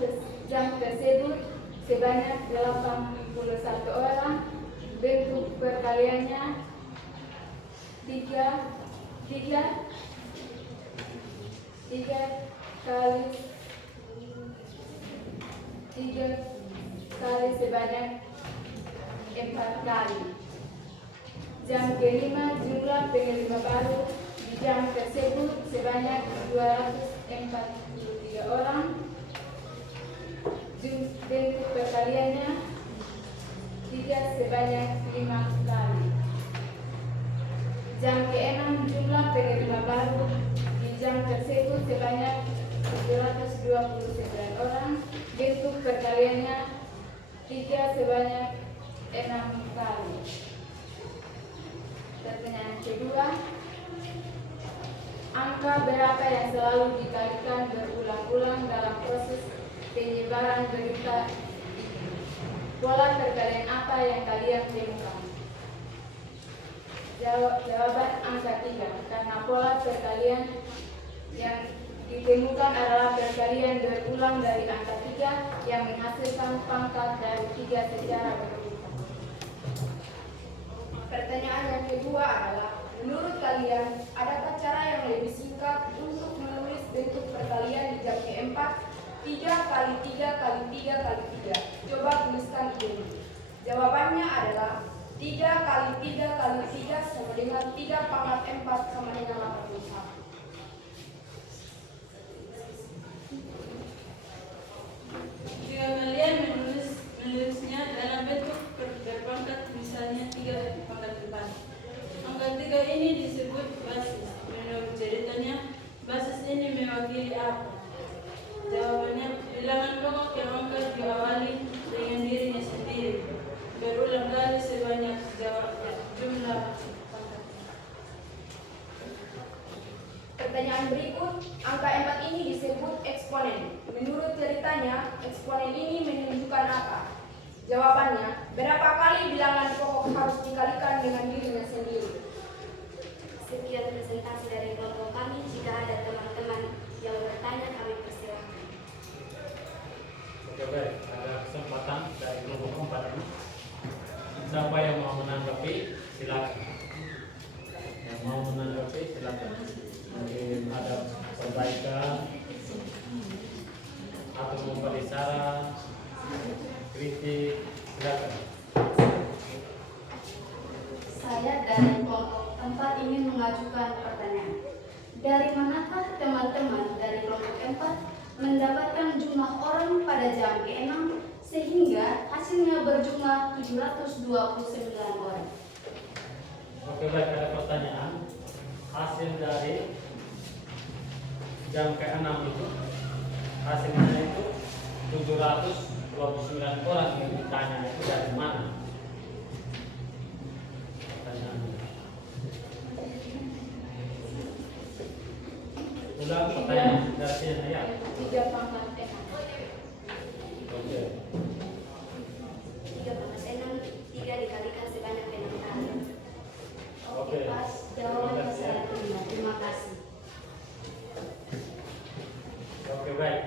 jam tersebut sebanyak 81 orang. Bentuk perkaliannya 3 kali sebanyak 4 kali. Jam kelima jumlah penerima baru di jam tersebut sebanyak 243 orang. Bentuk perkaliannya 3 sebanyak 5 kali. Jam ke-6 jumlah penerima baru di jam tersebut sebanyak 229 orang. Bentuk perkaliannya 3 sebanyak 6 kali. Pertanyaan kedua, angka berapa yang selalu dikalikan berulang-ulang dalam proses penyebaran berita ini? Pola perkalian apa yang kalian temukan? Jawaban angka 3, karena pola perkalian yang ditemukan adalah perkalian berulang dari angka 3 yang menghasilkan pangkat dari 3 secara berurutan. Pertanyaan yang kedua adalah, menurut kalian, adakah cara yang lebih singkat untuk menulis bentuk perkalian di jam ke-4? 3 kali 3 kali 3 kali 3. Coba tuliskan ini. Jawabannya adalah 3 kali 3 kali 3 sama dengan 3 pangkat 4 sama dengan 81. Jika kalian menulisnya dalam bentuk berpangkat, misalnya 3 pangkat 4. Angka 3 ini disebut basis. Menurut ceritanya, basis ini mewakili apa? Jawabannya, bilangan pokok yang angka diawali dengan dirinya sendiri, berulang kali sebanyak jumlah pangkat. Pertanyaan berikut, angka 4 ini disebut eksponen. Menurut ceritanya, eksponen ini menunjukkan apa? Jawabannya, berapa kali bilangan pokok harus dikalikan dengan dirinya sendiri? Sekian presentasi dari kelompok kami. Jika ada teman-teman yang bertanya, kami persilahkan. Oke, baik. Ada kesempatan dari kelompok 4 ini. Siapa yang mau menanggapi, silakan. Yang mau menanggapi, silakan. Mungkin ada perbaikan atau memberi saran, kritik, silakan. Saya dari kelompok 4 ingin mengajukan pertanyaan. Dari manakah teman-teman dari kelompok 4 mendapatkan jumlah orang pada jam ke-6 sehingga hasilnya berjumlah 729 orang? Oke, baik. Ada pertanyaan. Hasil dari jam ke-6 itu, hasilnya itu 729 orang yang ditanya itu dari mana? Pertanyaannya. Ulang pertanyaan dari sini ya. 3 pangkat 4. Oke. 3 pangkat 6, 3 dikalikan sebanyak 6 kali. Oke. Pas, jawabannya saya terima. Terima kasih. Oke, baik.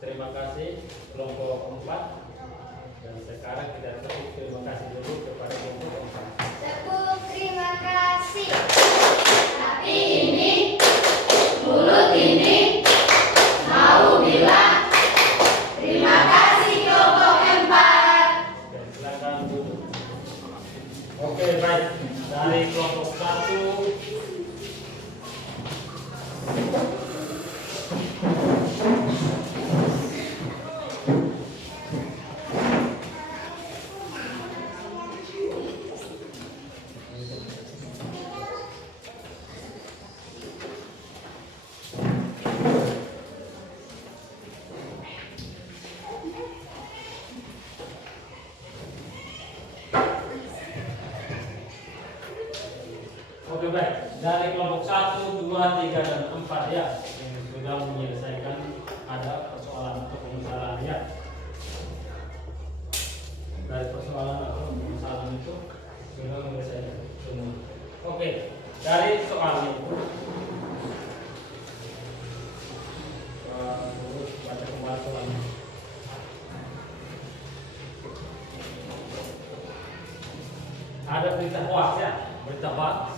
Terima kasih kelompok 4. Dan sekarang kita tepuk terima kasih dulu kepada kelompok 4. Tepuk terima kasih. Tapi ini, mulut ini mau bilang terima kasih kelompok 4. Oke, silakan duduk. Oke, baik. Dari kelompok 1. Oke, baik. Dari kelompok 1, 2, 3, dan 4 ya, yang sudah menyelesaikan ada persoalan atau permasalahan ya. Dari persoalan atau permasalahan itu sudah menyelesaikan semua. Oke, dari soal itu baca kembali soalnya. berita hoax ya, berita hoax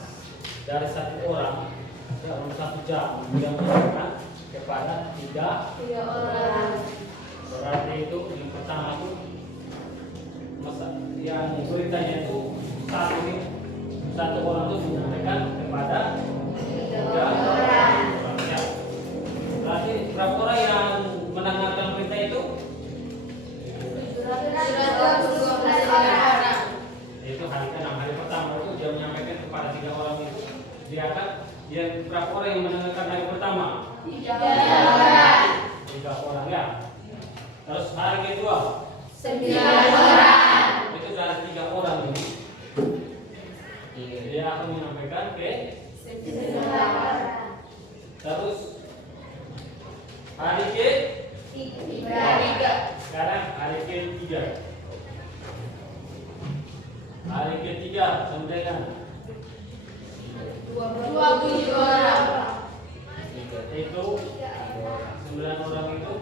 dari satu orang dalam 1 jam yang menyampaikan kepada 3 orang. Berarti itu yang pertama itu yang beritanya itu satu orang itu menyampaikan kepada 3 orang. Ya. Berarti berapa orang yang mendengarkan berita itu? 112 orang. Itu hari ke-6, hari pertama itu dia menyampaikan kepada 3 orang itu. Dia akan berapa orang yang mendengarkan hari pertama? 3 orang. 3 orang ya. Terus hari kedua 9 orang. itu dari 3 orang ini dia akan menyampaikan ke 9 orang. terus hari ke 3. sekarang hari ke-3 sampai dengan 27 orang. itu 9 orang itu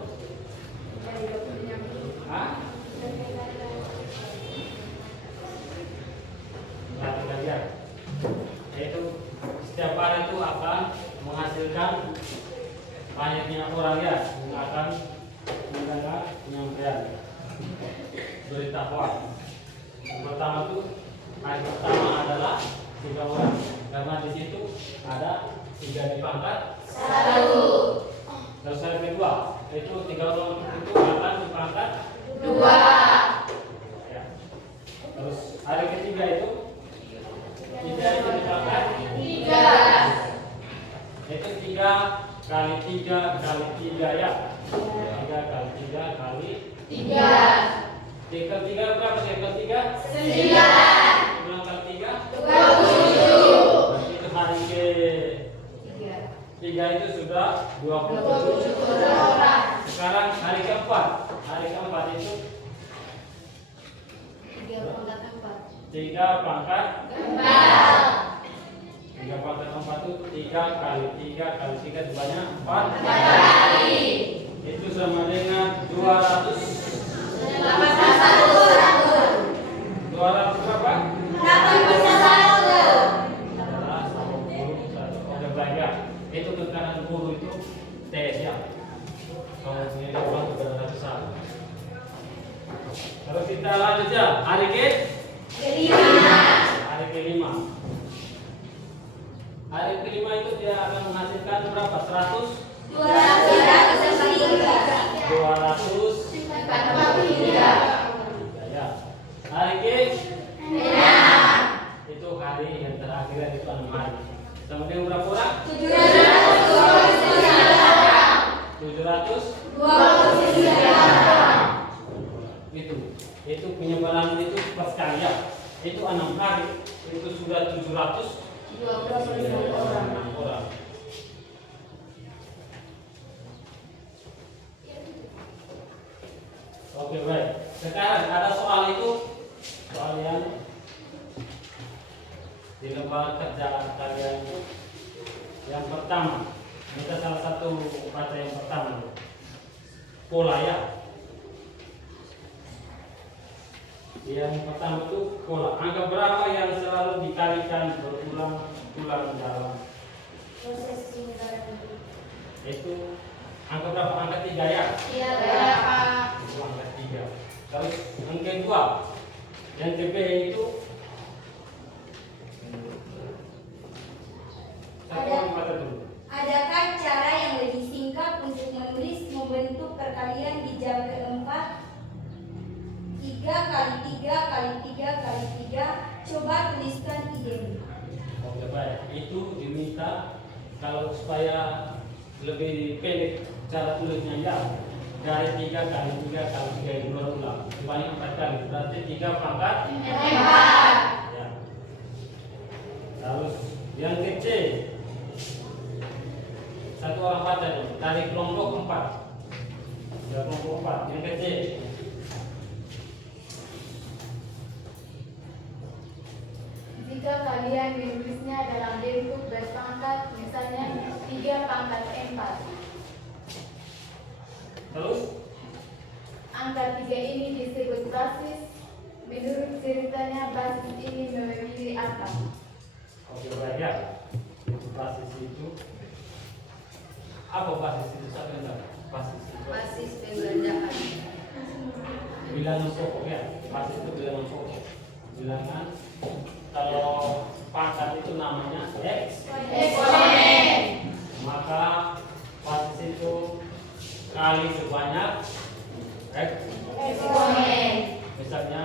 perhatikan ya, yaitu setiap hari itu akan menghasilkan banyaknya orang ya yang akan mendengar penyampaian berita hoax. Yang pertama itu hari pertama adalah 3 orang karena di situ ada 3 dipangkat 1. Terus hari kedua itu 3 orang itu akan dipangkat 2. ya. Terus hari ketiga itu 3 itu dipangkat 3. itu 3 kali 3 kali 3 ya. 3 kali 3 kali 3. 3 berapa sih? 3 9. 9 kali 3 27. itu hari ke 3 itu sudah 27 orang. Sekarang hari keempat itu 3 pangkat 4 itu 3 kali 3 kali 3 itu banyak 4 kali. itu sama dengan 200 berapa? 81. Oke baik ya. Itu tekanan guru itu tes ya. Kalau ini orang juga ada besar. Terus kita lanjut ya. Hari ke-5 itu dia akan menghasilkan berapa? 243 ya. Hari ke-6 itu hari yang terakhir itu 6 hari. Sama dengan berapa orang? 729. Itu penyebaran itu pas sekali ya. Itu 6 hari itu sudah 726 orang. Oke baik. Sekarang ada soal yang di lembar kerja kalian itu yang pertama. Kita salah satu baca yang pertama. Pola ya. Yang pertama itu pola. Angka berapa yang selalu dikalikan berulang-ulang dalam Proses penyebaran itu. itu angka berapa? Angka 3 ya? Iya, berapa? Itu angka 3. Terus angka 2. Yang B itu Adakah cara yang lebih singkat untuk menulis membentuk perkalian di jam keempat? 3 kali 3 kali 3 kali 3. Coba tuliskan idenya. Oke baik. Itu diminta kalau supaya lebih pendek cara tulisnya ya. Dari 3 kali 3 kali 3 itu berulang. Sebanyak 4 kali. Berarti 3 pangkat 4. ya. Terus yang kecil satu orang baca nih, dari kelompok 4. Ya, kelompok 4 yang kecil. Jika kalian menulisnya dalam bentuk berpangkat, misalnya 3 pangkat 4. Terus Angka 3 ini disebut basis Menurut ceritanya basis ini mewakili apa? Oke, baik ya. Itu basis itu. Apa basis itu? Siapa yang tahu? Basis itu. Basis pembelanjaan. Bilangan pokok ya. Basis itu bilangan pokok. Bilangan kalau pangkat itu namanya Eksponen. maka basis itu kali sebanyak Eksponen. misalnya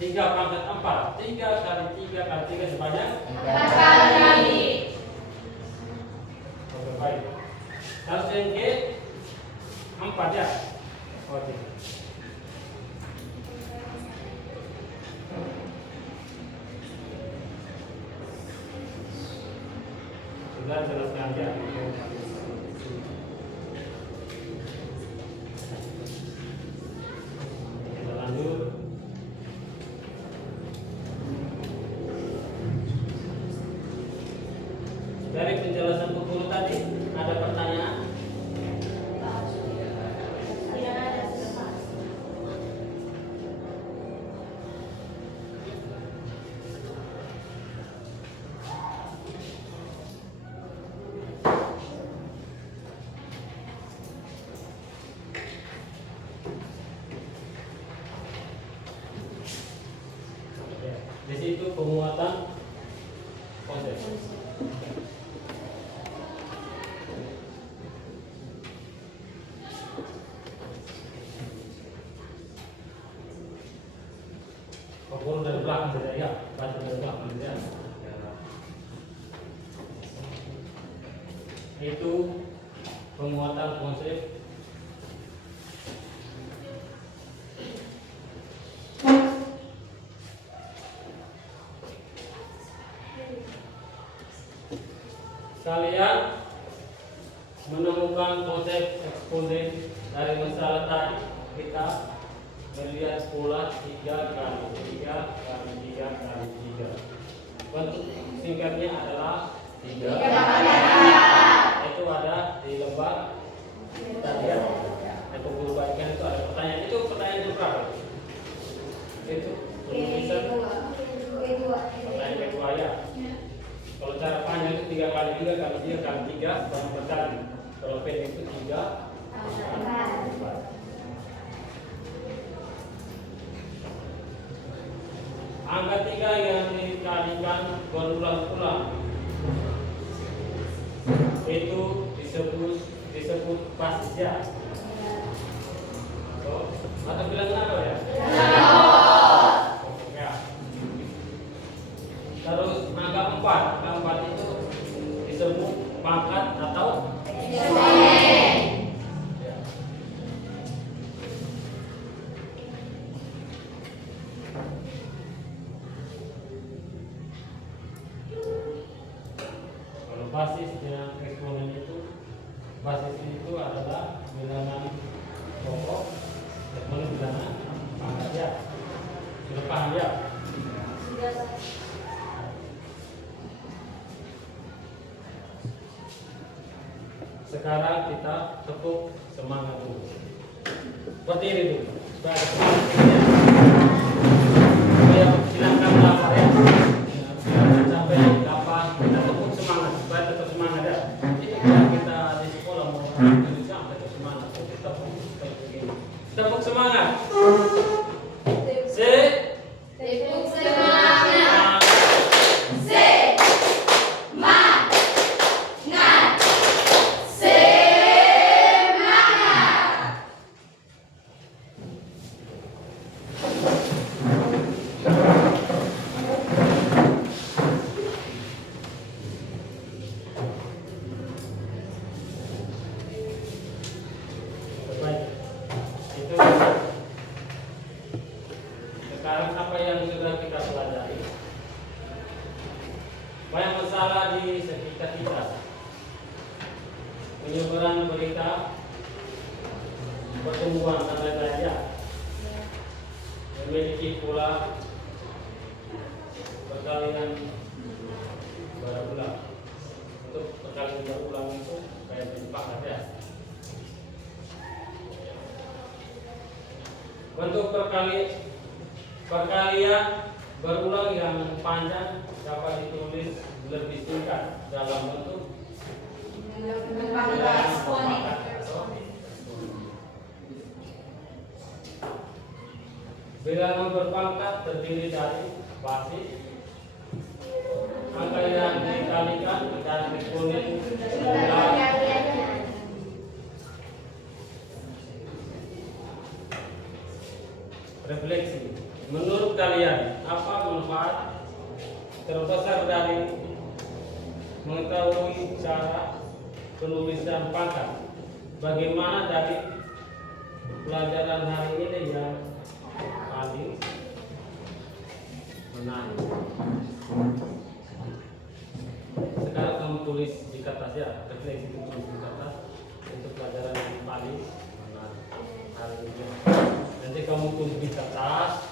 3 pangkat 4, 3 kali 3 kali 3 sebanyak 4 kali. oke, baik. Harus yang G 4 ya. Oke. Sudah jelaskan aja. Kita lanjut. Dari penjelasan Bu Guru tadi ada pertanyaan? Tidak ada sudah. Ya, di situ penguatan konsep. Pokok dari belakang saja ya, baca dari belakang saja. Itu penguatan konsep kalian menemukan konsep eksponen dari masalah tadi. Kita melihat pola 3 kali 3 kali 3 kali 3. Bentuk singkatnya adalah 3. Itu ada di lembar tadi ya. Itu guru bagian itu ada pertanyaan. Itu pertanyaan itu berapa? Itu tulisan pertanyaan kedua ya. Kalau cara panjang itu 3 kali 3 kali 3 kali 3 sama berkali. Kalau pendek itu 3 angka 3 yang dikalikan berulang-ulang itu disebut basis ya. Atau bilang apa ya? Ya. Terus angka 4 itu disebut pangkat atau Eksponen. ya. Kalau basis dengan eksponen itu, basis itu adalah bilangan pokok, eksponen bilangan pangkat ya. Sudah paham ya? Sudah. Sekarang kita tepuk semangat dulu. Berdiri dulu. Supaya ada semangat ya. Silahkan lapar ya. Silahkan sampai lapar. Kita tepuk semangat supaya tetap semangat ya. Ini kalau kita di sekolah mau Indonesia tetap semangat. Kita tepuk semangat. Tepuk semangat. Baik. Itu sekarang apa yang sudah kita pelajari? Banyak masalah di sekitar kita. Penyebaran berita, pertumbuhan dan lain-lainnya memiliki pola perkalian berulang. Untuk perkalian berulang itu kayak berlipat ya. Bentuk Perkalian berulang yang panjang dapat ditulis lebih singkat dalam bentuk Eksponen. bilangan berpangkat terdiri dari basis, angka yang dikalikan dan eksponen. Refleksi. Menurut kalian, apa manfaat terbesar dari mengetahui cara penulisan pangkat? Bagaimana dari pelajaran hari ini yang paling menarik? Sekarang kamu tulis di kertas ya, refleksi itu tulis di kertas untuk pelajaran yang paling menarik hari ini. Nanti kamu tulis di kertas.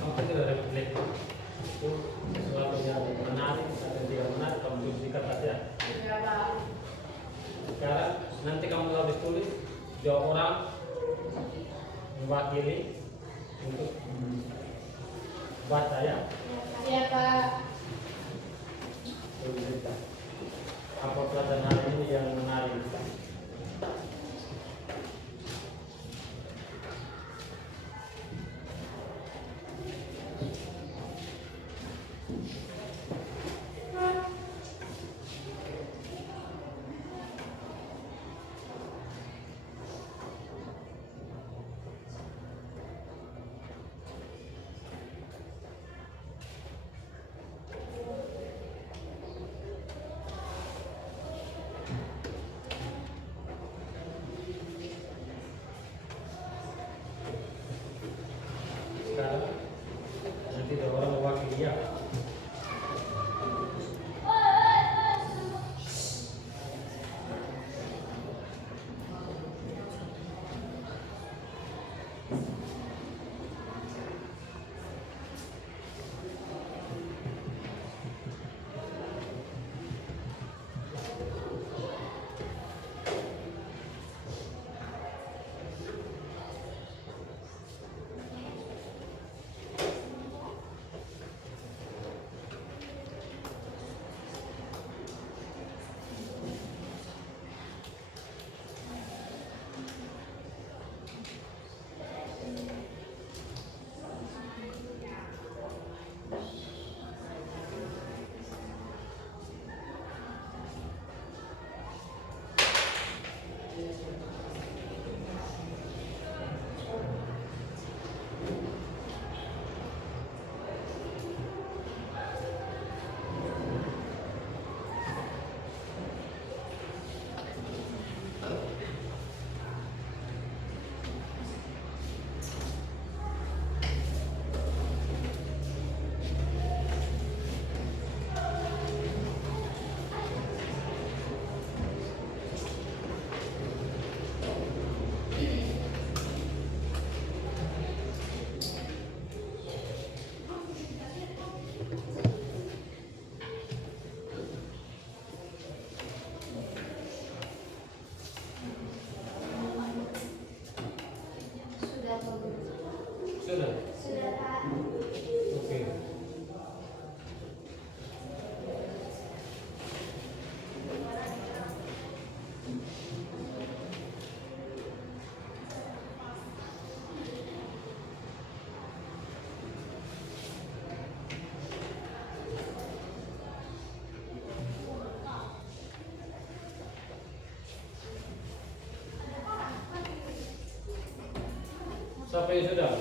Apa itu refleksi? Itu sesuatu yang menarik atau tidak menarik kamu tulis di kertas ya. Sekarang nanti kamu habis tulis dua orang mewakili untuk baca ya. Iya, Pak. Tulis apa pelajaran hari ini yang menarik? Sekarang nanti ada orang mewakili ya. Sudah. Sudah, Pak. Oke. Siapa yang sudah?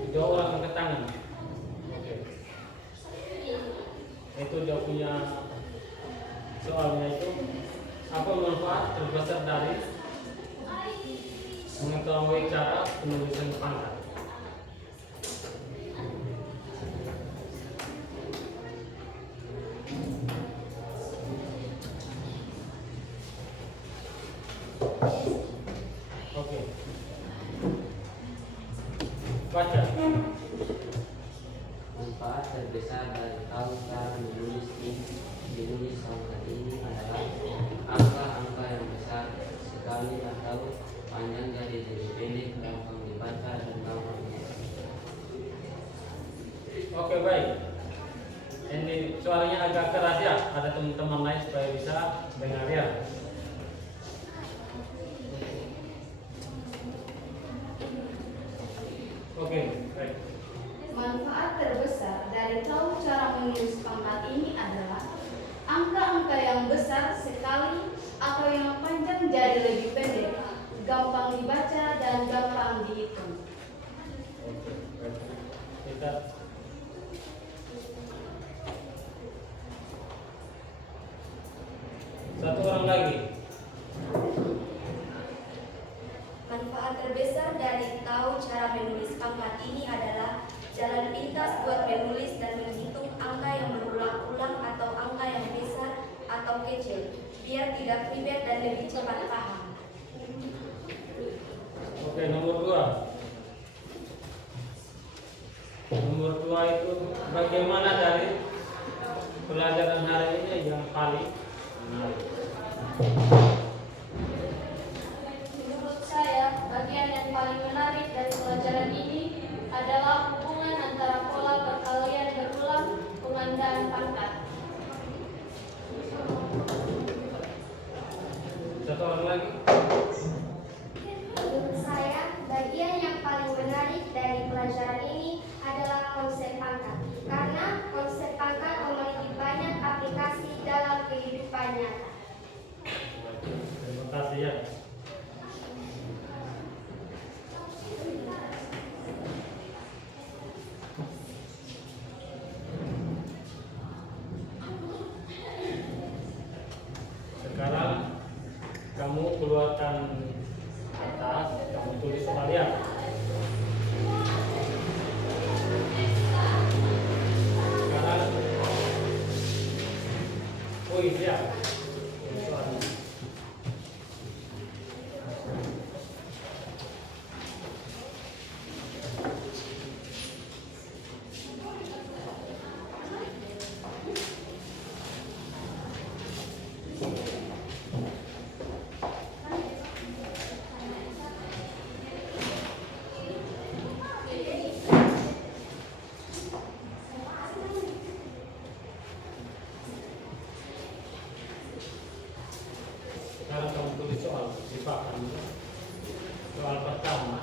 Tiga orang angkat tangan. Oke. Itu dia punya soalnya itu. Apa manfaat terbesar dari mengetahui cara penulisan pangkat? Baca. Manfaat terbesar dari tahu cara menulis pangkat ini adalah angka-angka yang besar sekali atau panjang jadi lebih pendek, gampang dibaca dan gampang diingat. Oke, baik. Ini suaranya agak keras ya. Ada teman-teman lain supaya bisa dengar ya. Oke, baik. Manfaat terbesar dari tahu cara menulis pangkat ini adalah angka-angka yang besar sekali atau yang panjang jadi lebih pendek, gampang dibaca dan gampang dihitung. Oke, baik. Kita satu orang lagi. Manfaat terbesar dari tahu cara menulis pangkat ini adalah jalan pintas buat menulis dan menghitung angka yang berulang-ulang atau angka yang besar atau kecil, biar tidak ribet dan lebih cepat paham. Oke, nomor 2. Nomor 2 itu bagaimana dari pelajaran hari ini yang paling menarik? Menurut saya, bagian yang paling menarik dari pelajaran ini adalah hubungan antara pola perkalian berulang pengandaan pangkat. Satu orang lagi. Menurut saya, bagian yang paling menarik dari pelajaran ini adalah konsep pangkat. Karena konsep pangkat memiliki banyak aplikasi dalam kehidupan nyata. Terima kasih ya. Sekarang kamu keluarkan kertas, kamu tulis soal ya. Sekarang kuis ya. Soalnya. Sekarang kamu tulis soal sifakan. Soal pertama.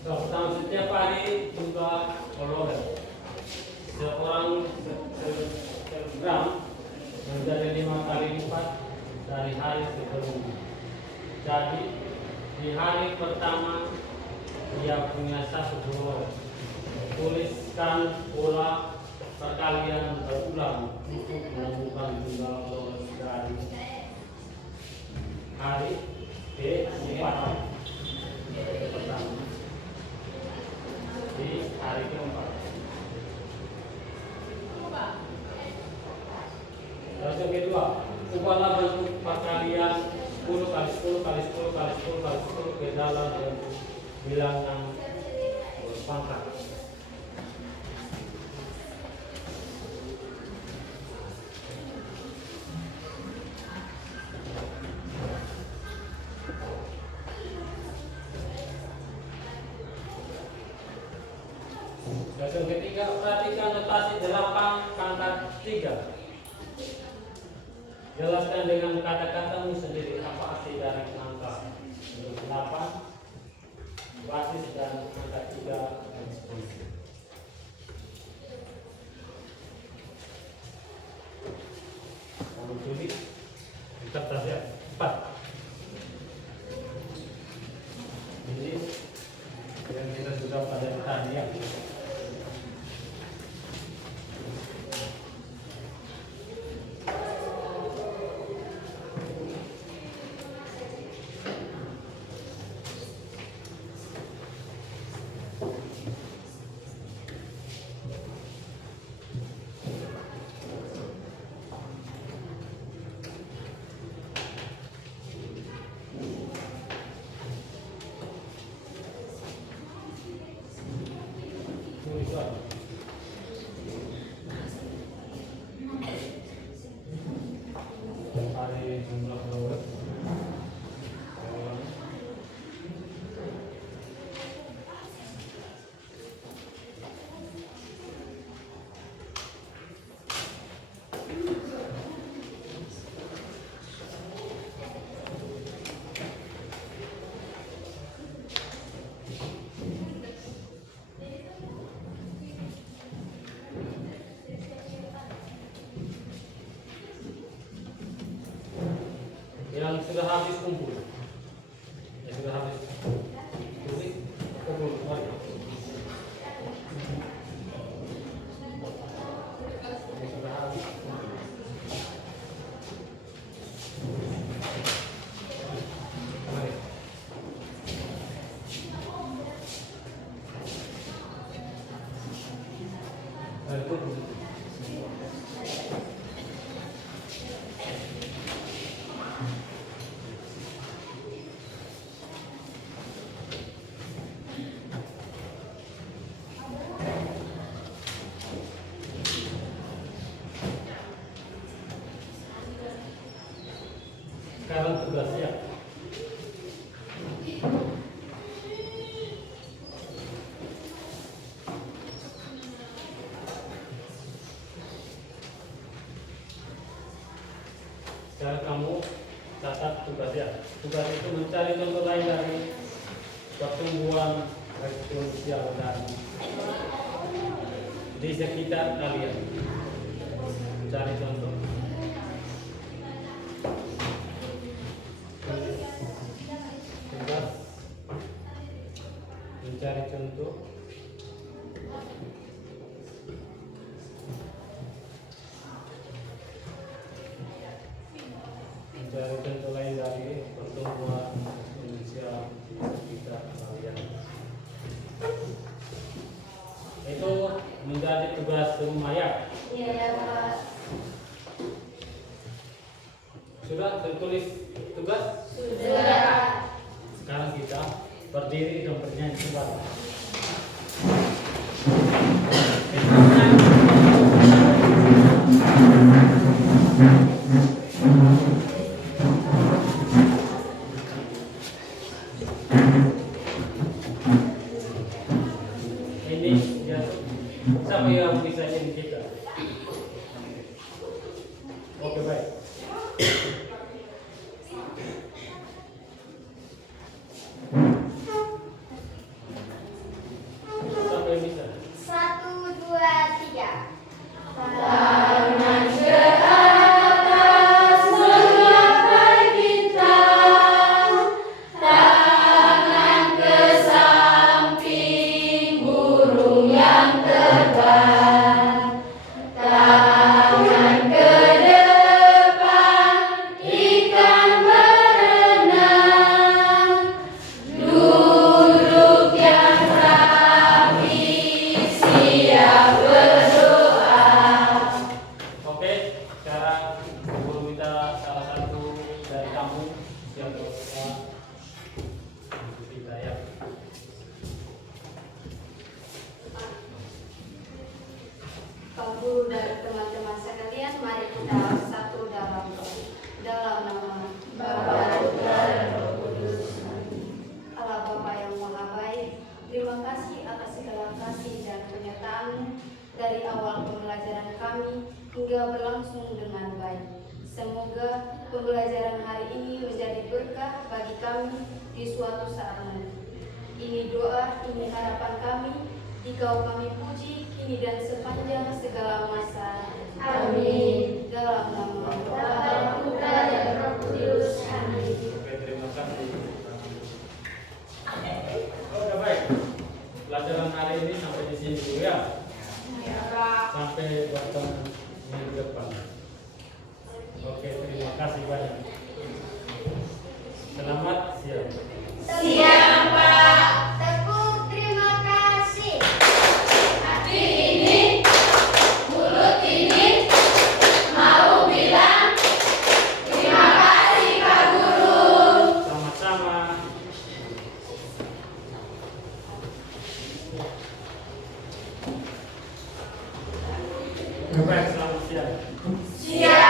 Soal pertama, setiap hari jumlah kalori seorang kilogram menjadi 5 kali lipat dari hari sebelumnya. Jadi di hari pertama dia punya 1 kalori. Tuliskan pola perkalian berulang untuk menemukan jumlah kalori dari hari ke-4 pertama di hari ke-4. Terus yang kedua, ubahlah bentuk perkalian 10 kali 10 kali 10 kali 10 kali 10 ke dalam bentuk bilangan berpangkat. Terus yang ketiga, perhatikan notasi 8 pangkat 3. Jelaskan dengan kata-katamu sendiri apa arti dari angka 8, basis dan angka 3 eksponensial. Kamu tulis di kertas ya, 4. Ini yang kita sudah pada tadi ya. Sekarang kamu catat tugas ya. Tugas itu mencari contoh lain dari pertumbuhan eksponensial dan di sekitar kalian. Mencari contoh. Tugas mencari contoh. Mencari contoh lain dari pertumbuhan eksponensial di sekitar kalian. Itu menjadi tugas rumah ya. Iya, Pak. Sudah tertulis tugas? Sudah. Sekarang kita berdiri dan bernyanyi kembali. Ini ya, siapa yang bisa jadi kita? Oke, baik. Siapa yang bisa? 1, 2, 3. Tangan ke atas menggapai bintang, tangan ke samping burung yang terbang, tangan ke depan ikan berenang, duduk yang rapi siap berdoa. Oke, sekarang guru minta salah satu dari kamu yang berdoa untuk kita ya. Pak Guru dan teman-teman sekalian, mari kita satu dalam nama Bapa, Putra, dan Roh Kudus. Allah Bapa yang Maha Baik. Terima kasih atas segala kasih dan penyertaan dari awal pembelajaran kami hingga berlangsung dengan baik. Semoga pembelajaran hari ini menjadi berkah bagi kami di suatu saat nanti. Ini doa, ini harapan kami. Dikau kami puji kini dan sepanjang segala masa. Amin. Dalam nama Bapa, Putra, dan Roh Kudus. Amin. Oke, terima kasih. Oke, baik. Pelajaran hari ini sampai di sini dulu ya. Sampai bertemu minggu depan. Oke, terima kasih banyak. Selamat siang. Siang, Pak. Tepuk terima kasih. Hati ini, mulut ini, mau bilang terima kasih Pak Guru. Sama-sama. Oke, baik. Selamat siang. Siang.